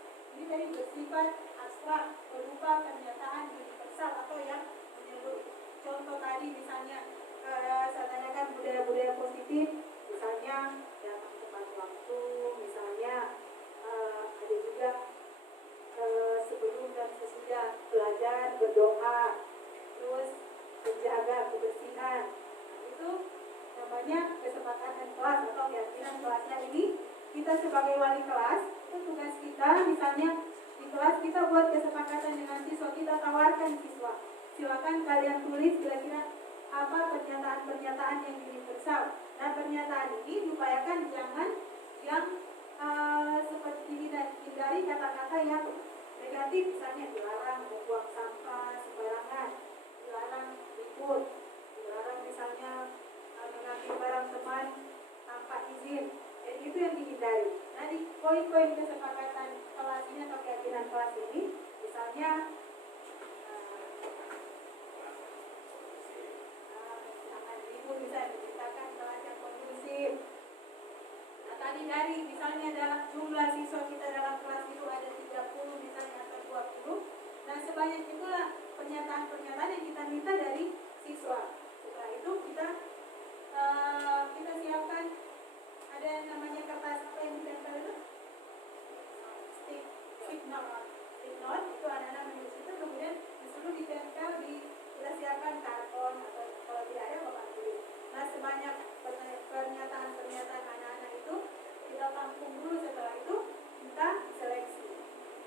tadi bersifat abstrak, berupa pernyataan universal atau yang menyeluruh. Contoh tadi misalnya saya tanyakan budaya-budaya positif, misalnya datang tepat waktu, misalnya ada juga sebelum dan sesudah belajar berdoa, terus menjaga kebersihan. Itu namanya kesepakatan kelas atau keyakinan kelasnya ini. Kita sebagai wali kelas, itu tugas kita misalnya di kelas kita buat kesepakatan dengan siswa, kita tawarkan siswa, silakan kalian tulis kira-kira apa pernyataan-pernyataan yang universal. Nah, pernyataan ini diupayakan jangan yang seperti ini dan hindari kata-kata yang negatif, misalnya dilarang membuang sampah sembarangan, dilarang ribut, dilarang misalnya mengambil barang teman tanpa izin. Jadi itu yang dihindari. Nah, di poin-poin kesepakatan kelas ini atau keyakinan kelas ini, misalnya jangan ribut, bisa diciptakan kelas yang kondusif. Nah, tadi dari misalnya dalam jumlah siswa kita dalam kelas itu ada 30 misalnya atau 20. Nah, sebanyak itulah pernyataan-pernyataan yang kita minta dari siswa. Setelah itu kita siapkan ada yang namanya kertas apa yang ditempel itu? Stick note itu anak-anak menulis itu, kemudian disuruh ditempel kita siapkan karton atau kalau tidak ada bapak tulis. Nah, sebanyak pernyataan-pernyataan anak-anak itu kita tampung dulu, setelah itu kita seleksi.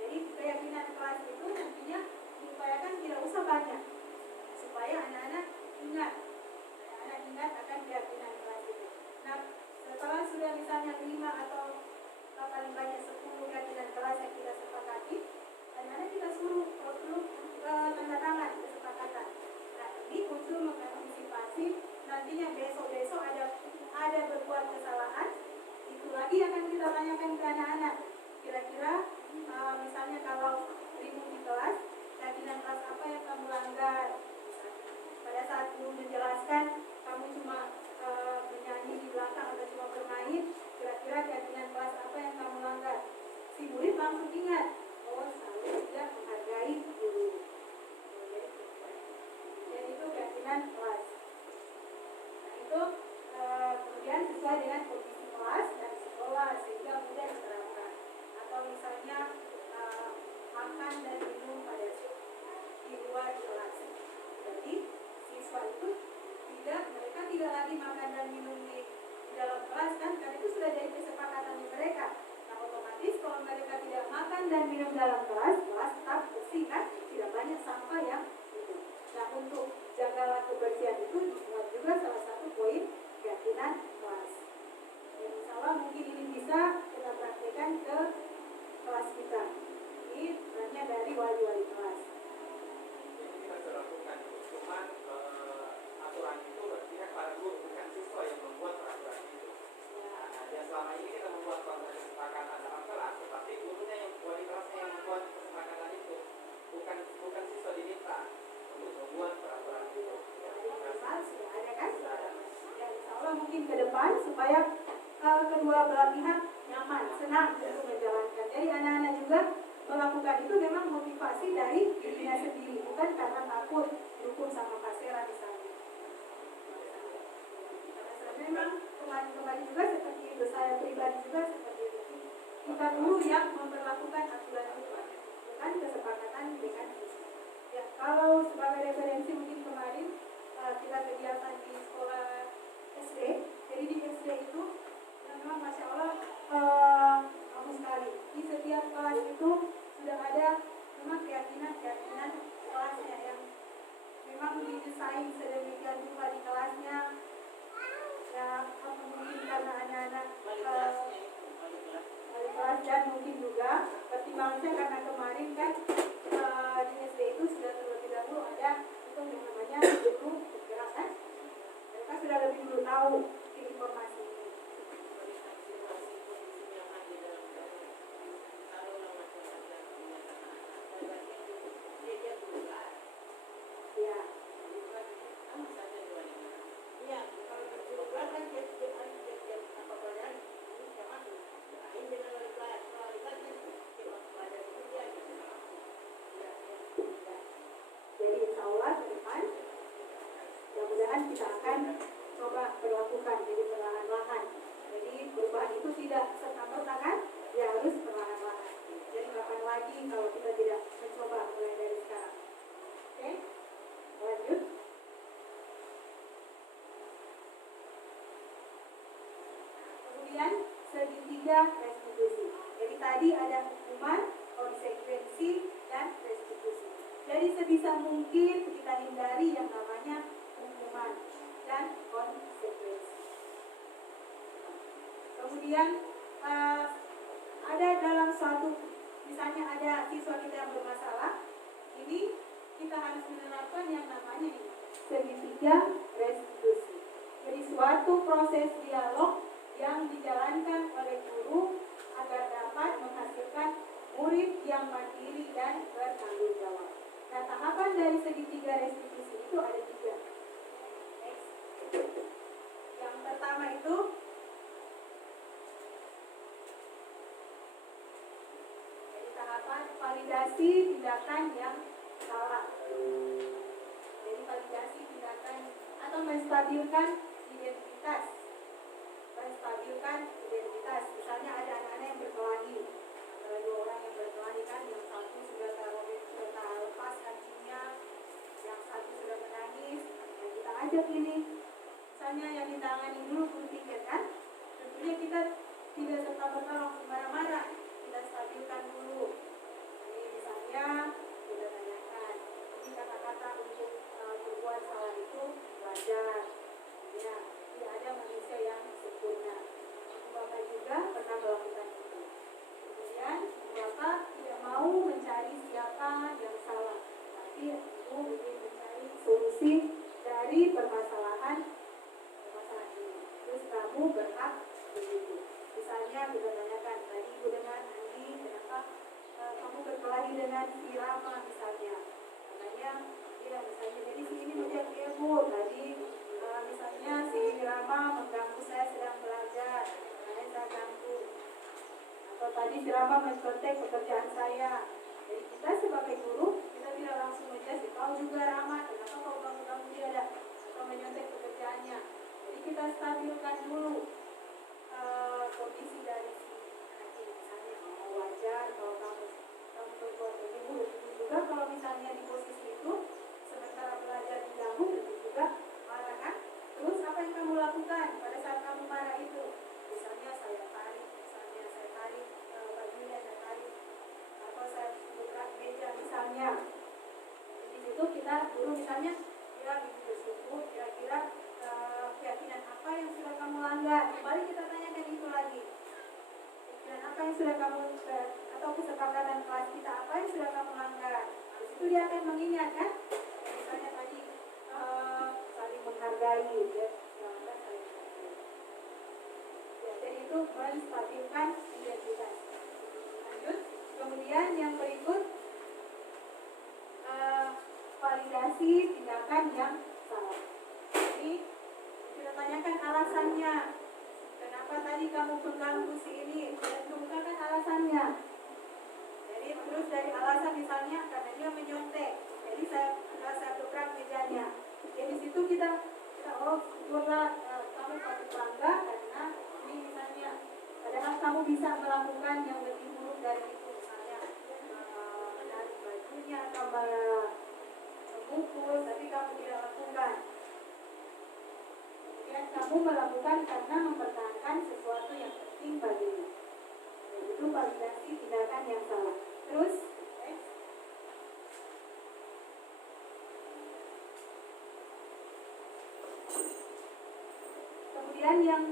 Jadi keyakinan kelas itu nantinya diupayakan tidak usah banyak supaya anak-anak ingat akan keyakinan kelas itu. Nah, setelah sudah misalnya 5 atau paling banyak 10 keyakinan kelas yang kita sepakati, anak-anak kita suruh tanda tangan kesepakatan. Nah, ini unsur mengantisipasi nantinya besok-besok ada berbuat kesalahan, itu lagi akan kita tanyakan ke anak-anak. Kira-kira misalnya kalau ribut di kelas, keyakinan kelas apa yang kamu langgar? Pada saat guru menjelaskan, kamu cuma menyanyi di belakang atau cuma bermain, kira-kira keyakinan kelas apa yang kamu langgar? Si murid langsung ingat, oh saya tidak menghargai guru. Dan itu keyakinan kelas. Nah, itu kemudian sesuai dengan kondisi kelas dan sekolah sehingga mudah diterapkan. Atau misalnya makan dan minum di luar kelas. Jadi siswa itu mereka tidak lagi makan dan minum di dalam kelas kan, karena itu sudah jadi kesepakatan mereka. Nah, otomatis kalau mereka tidak makan dan minum dalam kelas tetap bersih kan, tidak banyak sampah yang itu. Nah, untuk jagalah kebersihan itu dibuat juga salah satu poin keyakinan kelas. Dan insya Allah mungkin ini bisa kita praktekkan ke kelas kita. Ini perannya dari wali-wali kelas. Ini kita sudah lakukan, cuman aturan itu berpihak pada guru, bukan siswa yang membuat peraturan itu. Nah, dan selama ini kita membuat kesepakatan dalam kelas, tetapi gurunya yang wali kelasnya yang membuat kesepakatan itu, bukan siswa diminta untuk membuat peraturan itu. Sudah ada kan? Ya, insya Allah mungkin ke depan supaya kedua belah pihak nyaman, senang untuk menjalankan. Jadi anak-anak juga melakukan itu memang motivasi dari dirinya sendiri, bukan karena takut dukung sama pasera misalnya. Memang kemarin juga seperti itu, saya pribadi juga seperti itu. Kita dulu yang memperlakukan aturan itu, bukan kesepakatan dengan siswa. Ya, kalau sebagai referensi mungkin kemarin kita kegiatan di sekolah SD, jadi di SD itu memang Masya Allah bagus sekali. Di setiap kelas itu sudah ada memang keyakinan kelasnya yang memang didesain sedemikian rupa di kelasnya. Ya, mungkin karena anak-anak wali kelas dan mungkin juga pertimbangannya karena kemarin kan di tahu informasi ini. Ya. Jadi insya Allah ke depan mudah-mudahan kita akan coba berlakukan jadi perlahan-lahan. Jadi perubahan itu tidak serta-merta kan? Ya harus perlahan-lahan. Jadi kapan lagi kalau kita tidak mencoba mulai dari sekarang? Oke, lanjut. Kemudian segitiga restitusi. Jadi tadi ada hukuman, konsekuensi, dan restitusi. Jadi sebisa mungkin kita hindari yang namanya hukuman dan konsekuensi. Kemudian ada dalam suatu, misalnya ada siswa kita yang bermasalah, ini kita harus menerapkan yang namanya ini, segitiga restitusi. Jadi suatu proses dialog yang dijalankan oleh guru agar dapat menghasilkan murid yang mandiri dan bertanggung jawab. Nah, tahapan dari segitiga restitusi itu ada 3. Next. Yang pertama itu jadi tahapan validasi tindakan yang salah. Jadi validasi tindakan atau menstabilkan identitas. Misalnya ada anak-anak yang berkelahi, ada 2 orang yang berkelahi kan, yang satu sudah lepas kakinya, yang satu sudah menangis. Nah, kita ajak ini, misalnya yang ditangani dulu berpikir kan, tentunya kita tidak serta-merta langsung marah-marah, kita stabilkan dulu. Jadi misalnya kita tanyakan, ini kata-kata untuk berbuat salah itu wajar. Ya, tidak ada manusia yang sempurna. Bapak juga pernah melakukan itu. Kemudian Bapak tidak mau mencari siapa yang salah, tapi Ibu ingin mencari solusi dari permasalahan ini. Terus kamu berhak begitu. Misalnya kita tanyakan, tadi Ibu dengan Andi, kenapa kamu berkelahi dengan si Rama misalnya? Katanya, ya misalnya jadi si ini menjadi Ibu tadi. Misalnya si Rama mengganggu saya sedang belajar, makanya saya ganggu. Atau tadi si Rama mencontek pekerjaan saya. Jadi kita sebagai guru, kita tidak langsung menjudge, kau juga Rama, kenapa kau ganggu dia ada atau menyontek pekerjaannya. Jadi kita stabilkan dulu kondisi dari si anak ini. Misalnya wajar kalau kamu berbuat begitu. Juga kalau misalnya di posisi itu sementara belajar diganggu, tentu juga marah kan? Terus apa yang kamu lakukan pada saat kamu marah itu? Misalnya saya tarik bajunya, saya tarik, atau saya buka meja misalnya. Di situ kita guru misalnya, ya ibu bersyukur, kira-kira keyakinan apa yang sudah kamu langgar? Kembali kita tanyakan itu lagi. Keyakinan apa yang sudah kamu atau kesepakatan kelas kita apa yang sudah kamu langgar? Di situ dia akan mengingat kan? Misalnya tadi saling menghargai, ya, silahkan saling menghargai. Ya, jadi itu menstabilkan identitas. Lanjut, kemudian yang berikut validasi tindakan yang salah. Jadi kita tanyakan alasannya. Kenapa tadi kamu mengganggu si ini? Dan kemukakan alasannya. Jadi terus dari alasan misalnya karena dia menyontek, jadi saya dobrak mejanya. Jadi di situ kita syukurlah kamu patut bangga karena ini misalnya, padahal kamu bisa melakukan yang lebih buruk dari itu, misalnya menarik bajunya atau memukul, tapi kamu tidak lakukan. Kemudian kamu melakukan karena mempertahankan sesuatu yang penting bagimu. Itu validasi tindakan yang salah. Terus kemudian yang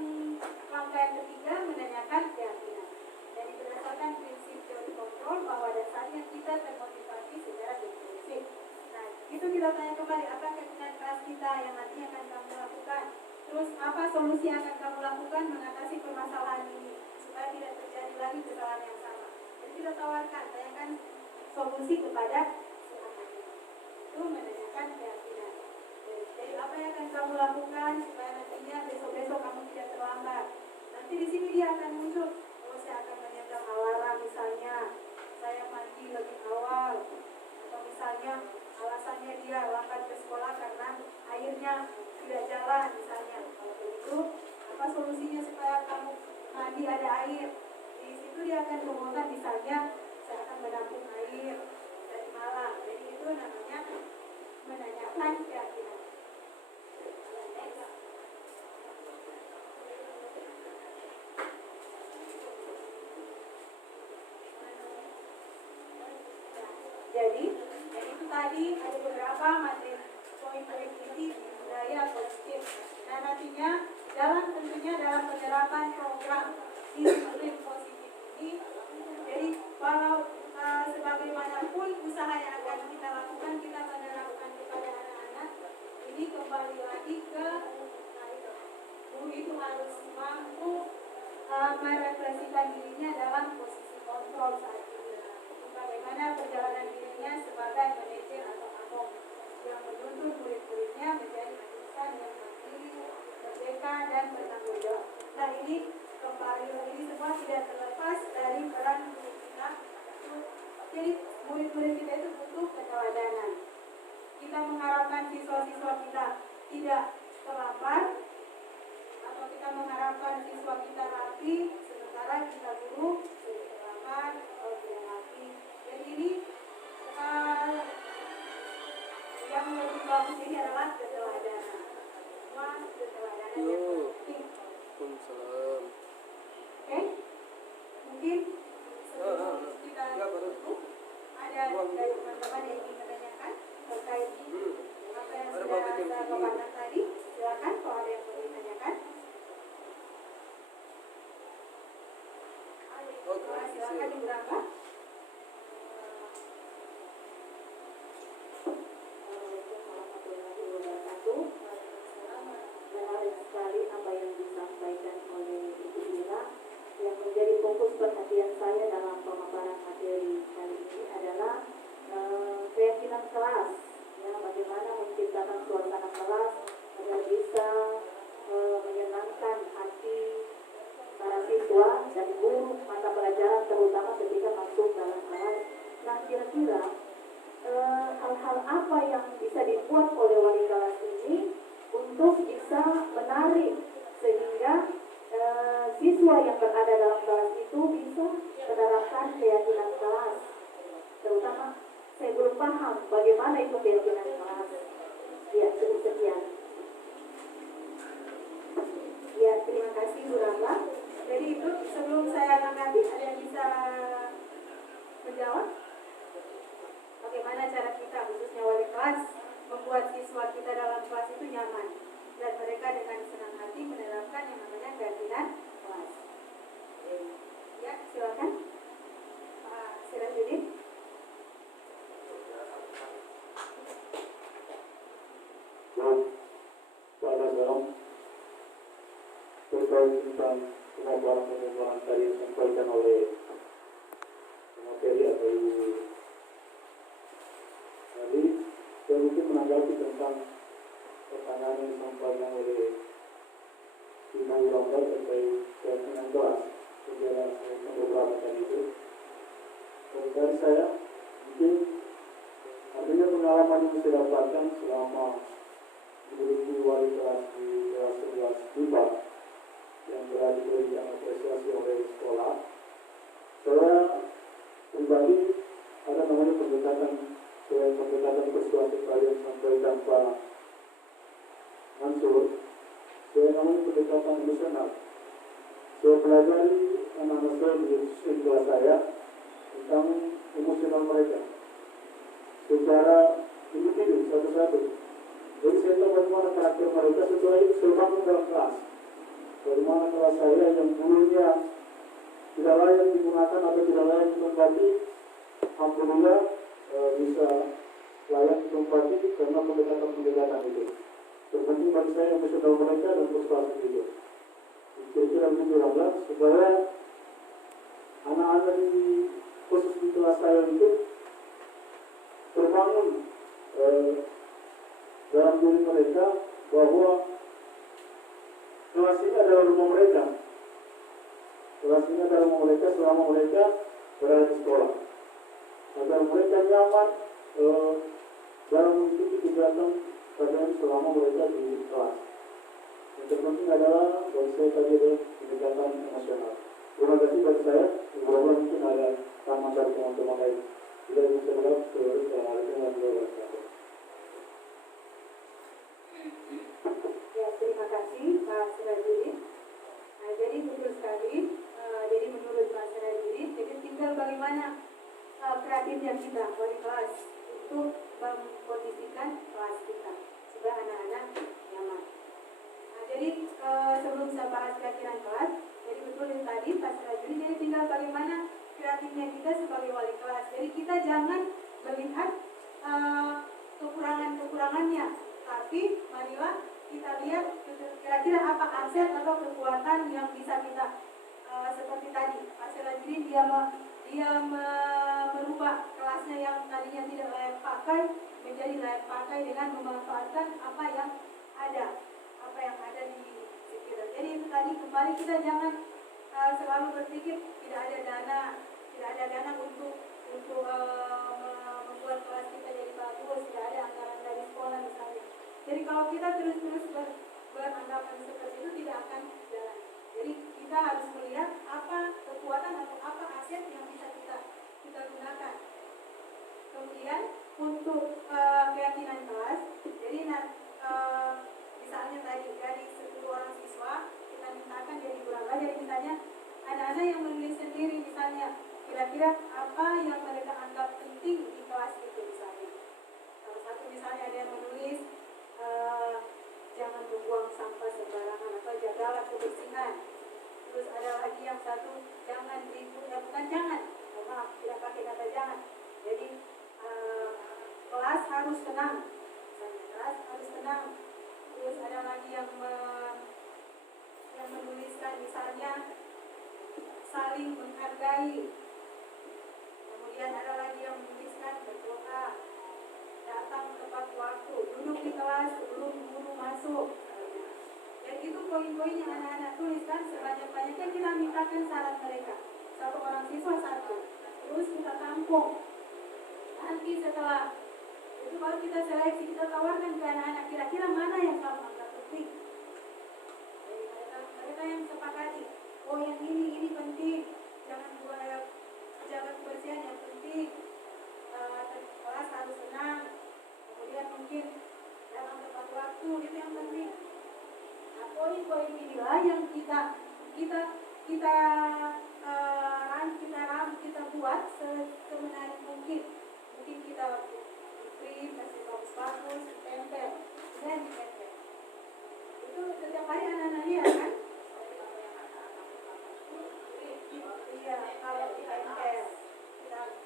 langkah yang ketiga menanyakan keyakinan. Jadi berdasarkan prinsip teori kontrol bahwa dasarnya kita termotivasi secara intrinsik. Nah, itu kita tanya kembali, apa keyakinan kelas kita yang nanti akan kami lakukan. Terus apa solusi yang akan kamu lakukan mengatasi permasalahan ini supaya tidak terjadi lagi kesalahan yang sama? Jadi kita tawarkan, tanyakan solusi kepada si anak itu menanyakan keyakinan. Jadi apa yang akan kamu lakukan supaya nantinya besok-besok kamu tidak terlambat? Nanti di sini dia akan muncul, oh saya akan menyetel alarm misalnya, saya mandi lebih awal, atau misalnya alasannya dia lambat ke sekolah karena airnya tidak jalan misalnya. Kalau begitu, apa solusinya supaya kamu mandi ada air? Di situ dia akan ngomongkan misalnya, saya akan menampung air dari malam. Jadi itu namanya menanyakan keyakinan. Jadi itu tadi ada beberapa materi poin-poin inti di budaya positif. Nah nantinya tentunya dalam penerapan program disiplin positif ini, jadi walau sebagaimanapun usaha yang akan kita lakukan, kita menerapkan kepada anak-anak ini kembali lagi ke guru itu harus mampu merefleksikan dirinya dalam posisi kontrol saat ini. Bagaimana perjalanan dirinya sebagai manajer atau among yang menuntun murid-muridnya menjadi insan yang mandiri, merdeka dan bertanggung jawab. Nah ini semua tidak terlepas dari peran guru kita. Jadi murid-murid kita itu butuh keteladanan. Kita mengharapkan siswa-siswa kita tidak terlambat, atau kita mengharapkan siswa kita rapi, sementara kita guru tidak terlambat atau tidak rapi. Jadi ini yang lebih bagus ini adalah keteladanan. Semua keteladanan yang penting. Oke? Mungkin sebelum kita tutup, ada dari teman-teman yang ingin menanyakan terkait apa yang sudah saya katakan tadi. Silakan kalau ada yang mau ditanyakan. Silakan Ibu Rangga. Menarik sekali apa yang disampaikan oleh Ibu Ira. Yang menjadi fokus perhatian saya dalam pemaparan materi kali ini adalah keyakinan kelas, ya, bagaimana menciptakan suasana kelas agar bisa menyenangkan hati para siswa dan guru mata pelajaran, terutama ketika masuk dalam kelas. Nah, kira-kira hal-hal apa yang bisa dibuat oleh wali kelas ini untuk bisa menarik sehingga siswa yang berada dalam kelas itu bisa menerapkan keyakinan kelas. Terutama saya belum paham bagaimana itu keyakinan kelas. Ya, sekian. Ya, terima kasih Bu Rangga. Jadi itu sebelum saya tanggapi, ada yang bisa menjawab? Bagaimana cara kita, khususnya wali kelas, membuat siswa kita dalam kelas itu nyaman dan mereka dengan senang hati menerapkan yang namanya keyakinan kelas. Ya, silakan Pak Sirajuddin. Pada dalam terkait tentang pemaparan tadi yang disampaikan oleh materi atau Ibu tadi, saya mungkin menanggapi tentang pertanyaan yang disampaikan oleh Ibu Rangga terkait keyakinan kelas. Penjelasan beberapa tadi itu, dari saya mungkin artinya pengalaman yang saya dapatkan selama menjadi wali kelas di kelas 11 IPA yang berada di apresiasi oleh sekolah. Saya pribadi ada namanya pendekatan persuasif tadi yang disampaikan Pak Mansur. Saya namanya pendekatan emosional. Saya pelajari anak-anak saya di kelas saya tentang emosional mereka secara individu satu-satu. Jadi saya tahu bagaimana karakter mereka setelah itu saya bangun dalam kelas. Bagaimana kelas saya yang dulunya tidak layak digunakan atau tidak layak ditempati, alhamdulillah bisa layak ditempati karena pendekatan-pendekatan itu. Terpenting bagi saya emosional mereka dan persuasif itu. kira-kira 2012 supaya anak-anak di khusus di kelas saya itu terbangun dalam diri mereka bahwa kelas ini adalah rumah mereka. Kelas ini adalah rumah mereka selama mereka berada di sekolah. Agar mereka nyaman dalam mengikuti kegiatan pelajaran selama mereka di kelas. Yang terpenting adalah bagi saya tadi adalah pendekatan emosional. Terima kasih bagi saya. Mudah-mudahan mungkin ada sama dari teman-teman lain. Bila bisa berlaku, Assalamualaikum warahmatullahi wabarakatuh. Ya, terima kasih Pak Sirajudin. Nah, jadi betul sekali. Jadi menurut Pak Sirajudin, jadi tinggal bagaimana kreatifnya kita wali kelas untuk mengkondisikan kelas kita supaya anak-anak nyaman. Nah, jadi sebelum saya bahas keyakinan kelas, jadi betul yang tadi Pak Sirajudin, jadi tinggal bagaimana kreatifnya kita sebagai wali kelas. Jadi kita jangan melihat kekurangan-kekurangannya, tapi marilah kita lihat kira-kira apa aset atau kekuatan yang bisa kita seperti tadi Pak Sirajudin dia merubah kelasnya yang tadinya tidak layak pakai menjadi layak pakai dengan memanfaatkan apa yang ada di sekitar. Jadi itu tadi kembali kita jangan selalu berpikir tidak ada dana untuk membuat kelas kita jadi bagus, tidak ada anggaran dari sekolah misalnya. Jadi kalau kita terus-terus beranggapan seperti itu tidak akan jalan. Jadi kita harus melihat apa kekuatan atau apa aset yang bisa kita gunakan. Kemudian untuk keyakinan kelas, jadi misalnya tadi dari 10 orang siswa kita mintakan jadi kurang belajar, misalnya anak-anak yang menulis sendiri misalnya kira-kira apa yang mereka anggap penting di kelas itu misalnya. Salah satu misalnya ada yang menulis jangan membuang sampah sembarangan atau jagalah kebersihan. Terus ada lagi yang satu jangan ribut, bukan jangan, maaf tidak pakai kata jangan. Jadi kelas harus tenang, misalnya kelas harus tenang. Terus ada lagi yang menuliskan misalnya saling menghargai. Kemudian ada lagi yang menuliskan berdoa, datang tepat waktu, duduk di kelas sebelum guru masuk. Dan itu poin-poin yang anak-anak tuliskan sebanyak-banyaknya kita mintakan syarat mereka. Satu orang siswa satu. Terus kita tampung. Nanti setelah itu baru kita seleksi, kita tawarkan ke anak-anak kira-kira mana yang kamu anggap penting. Jadi mereka yang sepakati, oh yang ini penting, jangan buat jaga kebersihan yang penting, kelas harus tenang, kemudian mungkin dalam tepat waktu itu yang penting. Nah, poin-poin inilah yang kita buat semenarik mungkin. Mungkin kita print, kasih bagus, ditempel, dan ditempel. Itu setiap hari anak-anak lihat kan? Iya, kalau ditempel,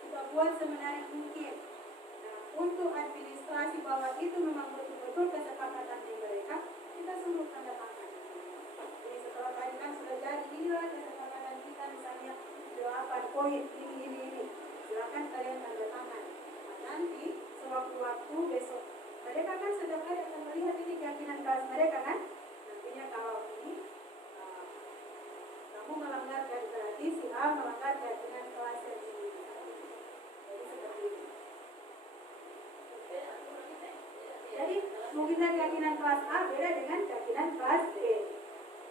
kita buat semenarik mungkin. Nah, untuk administrasi bahwa itu memang betul-betul kesepakatan di mereka, kita suruh tanda tangan. Jadi setelah tadi kan sudah jadi, inilah kesepakatan kita misalnya 8 poin, ini. Silakan kalian tanda tangan. Nah, nanti sewaktu-waktu besok mereka kan setiap hari akan melihat ini keyakinan kelas mereka kan. Nantinya kalau ini kamu melanggar berarti si A melanggar keyakinan kelas yang ini. Jadi seperti ini. Jadi mungkin keyakinan kelas A beda dengan keyakinan kelas B.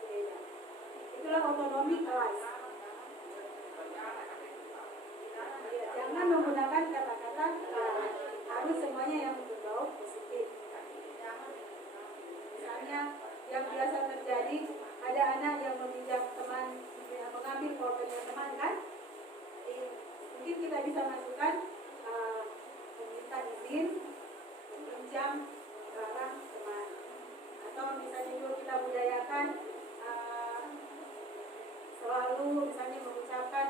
Beda. Itulah otonomi kelas. Jangan menggunakan kata-kata harus semuanya yang berbau positif. Misalnya yang biasa terjadi ada anak yang meminjam teman, mengambil pulpennya teman kan? Jadi, mungkin kita bisa masukkan meminta izin meminjam barang teman. Atau misalnya juga kita budayakan selalu misalnya mengucapkan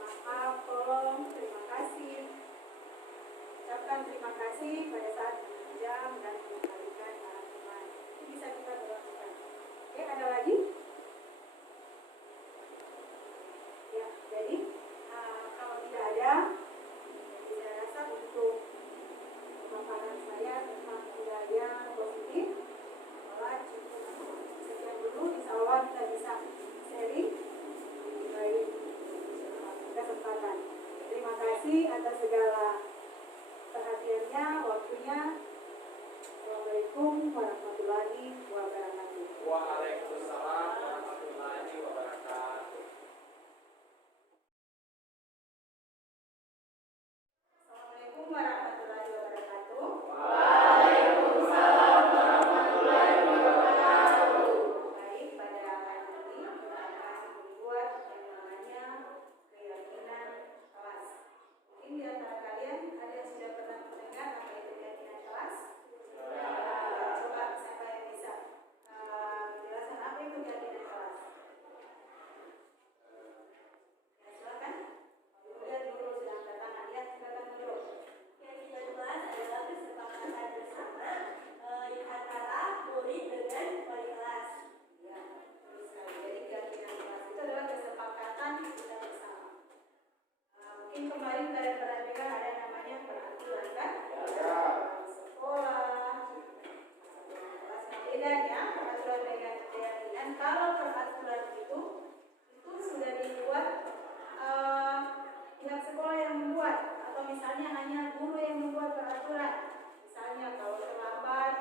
maaf, tolong, terima kasih. Ucapkan terima kasih pada saat meminjam dan mengembalikan barang teman. Itu bisa kita lakukan. Oke, ada lagi? kasih atas segala perhatiannya, waktunya. Assalamualaikum warahmatullahi wabarakatuh. Waalaikumsalam warahmatullahi wabarakatuh. Assalamualaikum warahmatullahi wabarakatuh. Baik, pada hari ini kita akan membuat yang namanya keyakinan kelas. Mungkin di antara kalian ada yang sudah pernah mendengar apa itu keyakinan kelas? Coba siapa yang bisa menjelaskan apa itu keyakinan kelas? Ya, silakan. Kemudian dulu sudah angkat tangan, ya silakan dulu. Keyakinan kelas adalah kesepakatan bersama antara murid dengan wali kelas. Ya, betul sekali. Jadi keyakinan kelas itu adalah kesepakatan kita bersama. Mungkin kemarin kalian pernah dengar ada namanya peraturan kan? Sekolah. Kelas bedanya peraturan dengan keyakinan. Kalau peraturan itu sudah dibuat pihak sekolah yang membuat, atau misalnya hanya guru yang membuat peraturan. Misalnya kalau terlambat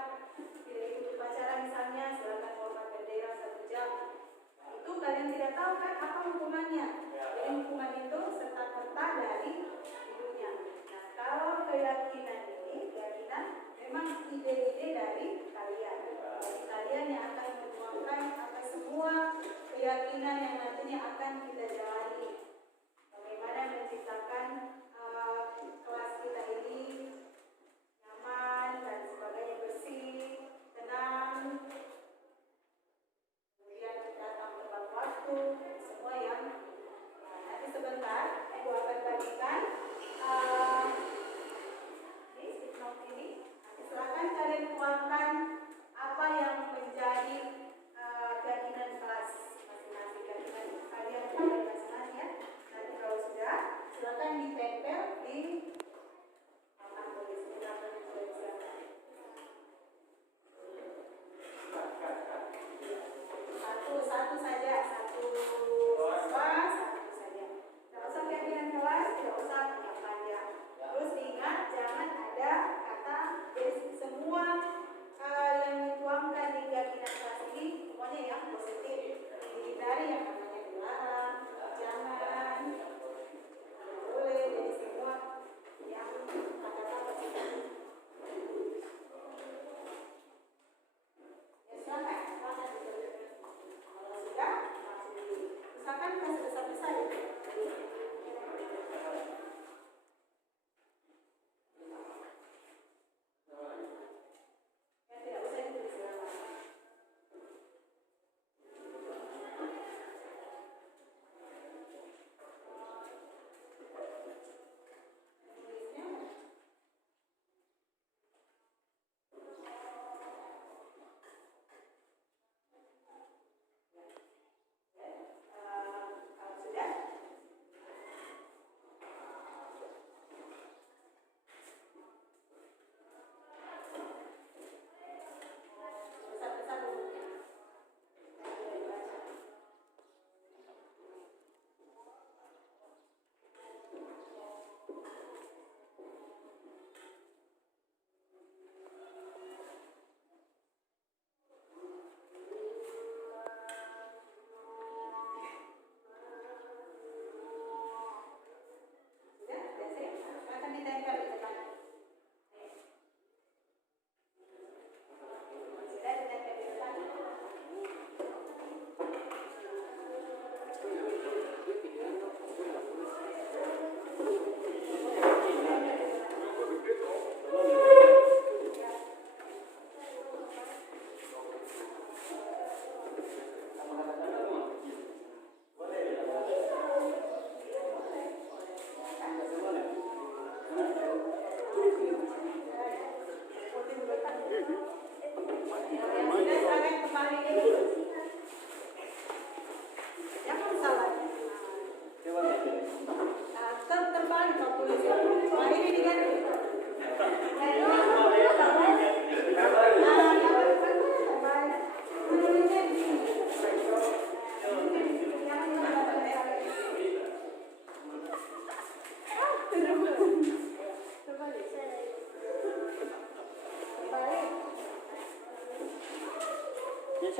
tidak ikut upacara misalnya silakan hormat bendera 1 jam. Nah, itu kalian tidak tahu kan apa hukumannya. Jadi hukuman itu serta-merta dari gurunya. Nah, kalau keyakinan memang ide-ide dari kalian. Jadi kalian yang akan menuangkan apa semua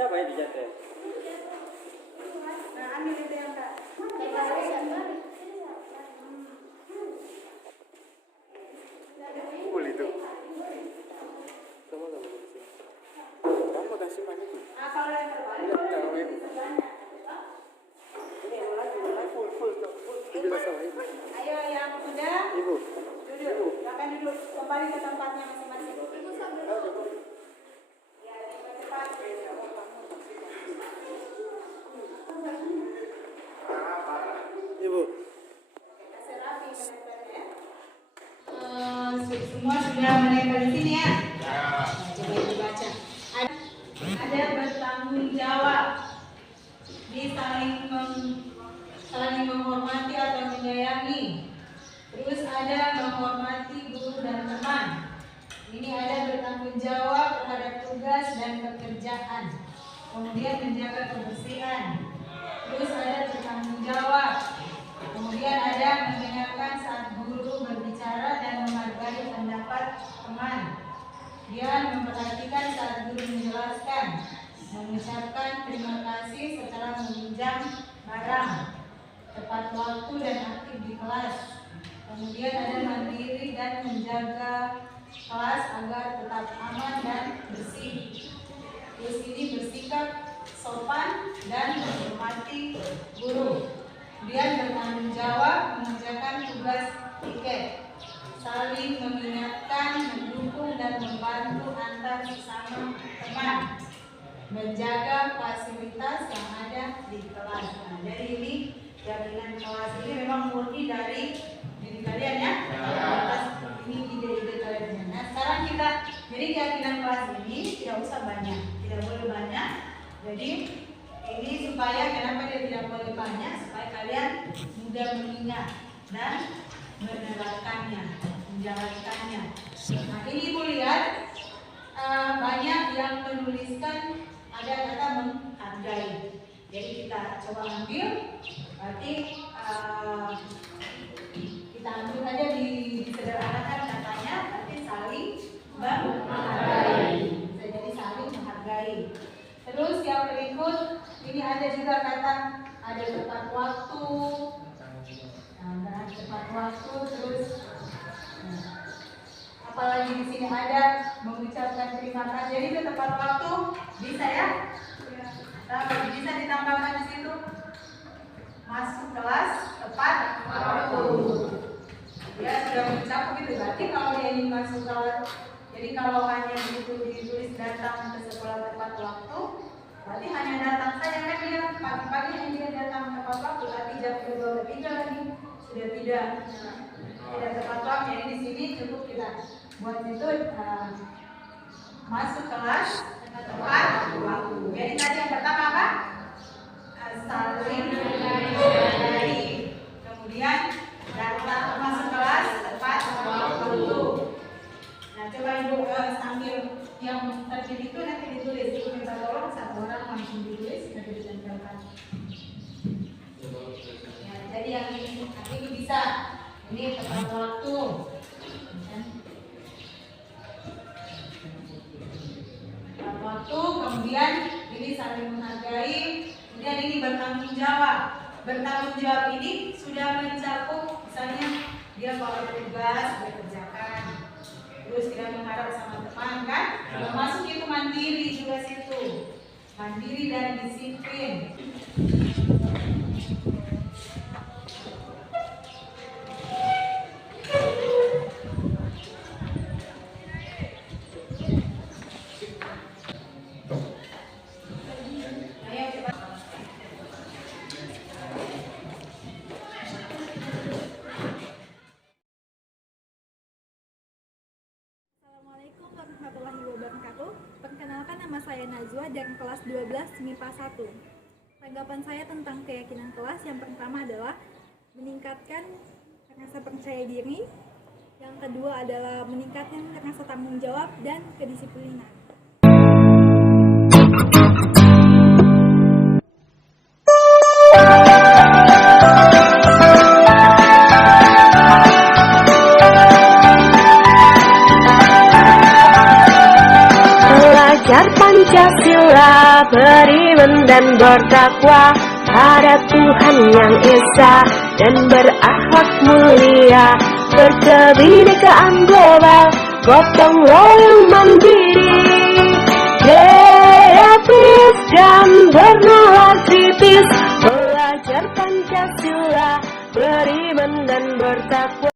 Siapa ya dicatat? Nah, ambil itu yang Kak. Cool itu. Sama-sama. Kamu kasih pakai itu. Nah, kalau yang terbalik, Tidak boleh tahu ya. di sebelahnya. Full. Bila sama ibu. Ayo yang sudah Ibu. duduk, silakan duduk, kembali ke tempatnya masing-masing. Ya, cepat-cepat. Ibu. Kasih rapi menempelnya. Semua sudah menempel di sini ya? Nah, coba dibaca. Ada bertanggung jawab. Ini saling menghormati atau menyayangi. Terus ada menghormati guru dan teman. Ini ada bertanggung jawab terhadap tugas dan pekerjaan. Kemudian menjaga kebersihan. Terus ada bertanggung jawab. Kemudian ada mendengarkan saat guru berbicara dan menghargai pendapat teman. Dia memperhatikan saat guru menjelaskan. Mengucapkan terima kasih setelah meminjam barang. Tepat waktu dan aktif di kelas. Kemudian ada mandiri dan menjaga kelas agar tetap aman dan bersih. Terus ini bersikap sopan dan menghormati guru. Kemudian bertanggung jawab mengerjakan tugas tiket. Saling mengingatkan, mendukung dan membantu antar sesama teman. Menjaga fasilitas yang ada di kelas. Nah, jadi ini jaminan kelas ini memang murni dari diri kalian ya. Ini ide-ide kalian. Nah, sekarang jadi keyakinan kelas ini tidak usah banyak, tidak boleh banyak. Jadi ini supaya kenapa dia tidak boleh banyak? Supaya kalian mudah mengingat dan menerapkannya, menjalankannya. Nah, ini ibu lihat banyak yang menuliskan ada kata menghargai. Jadi kita coba ambil, berarti kita ambil aja disederhanakan katanya, berarti saling menghargai. Bisa jadi saling menghargai. Terus yang berikut ini ada juga kata ada tepat waktu. Nah, tepat waktu terus. Apalagi di sini ada mengucapkan terima kasih. Jadi itu tepat waktu bisa ya? Nah, bisa ditambahkan di situ. Masuk kelas tepat waktu. Ya sudah mencakup gitu. Berarti kalau dia ingin masuk kelas, jadi kalau hanya ditulis datang ke sekolah tepat waktu, berarti hanya datang saja kan dia pagi-pagi hanya dia datang tepat waktu, tapi jam 2:03 lagi sudah tidak tepat waktu. Jadi di sini cukup kita buat itu masuk kelas tepat waktu. Jadi tadi yang pertama apa? Saling menghargai. Kemudian datang masuk kelas tepat waktu. Nah, coba ibu sambil yang terjadi itu nanti ditulis. Ibu minta tolong satu orang langsung ditulis nanti ditempelkan. Ya, jadi yang ini bisa. Ini tepat waktu. Tepat waktu, kemudian ini saling menghargai, kemudian ini bertanggung jawab. Bertanggung jawab ini sudah mencakup misalnya dia bawa tugas dia kerjakan, terus dia mengharap sama teman kan, termasuk itu mandiri juga situ, mandiri dan disiplin. Assalamualaikum warahmatullahi wabarakatuh. Perkenalkan, nama saya Najwa dari kelas 12 MIPA 1. Tanggapan saya tentang keyakinan kelas yang pertama adalah meningkatkan rasa percaya diri. Yang kedua adalah meningkatkan rasa tanggung jawab dan kedisiplinan. belajar Pancasila, beriman dan bertakwa pada Tuhan yang Esa, dan berakhlak mulia, berkebinekaan global, gotong royong mandiri, kreatif dan bernalar kritis, belajar Pancasila, beriman dan bertakwa.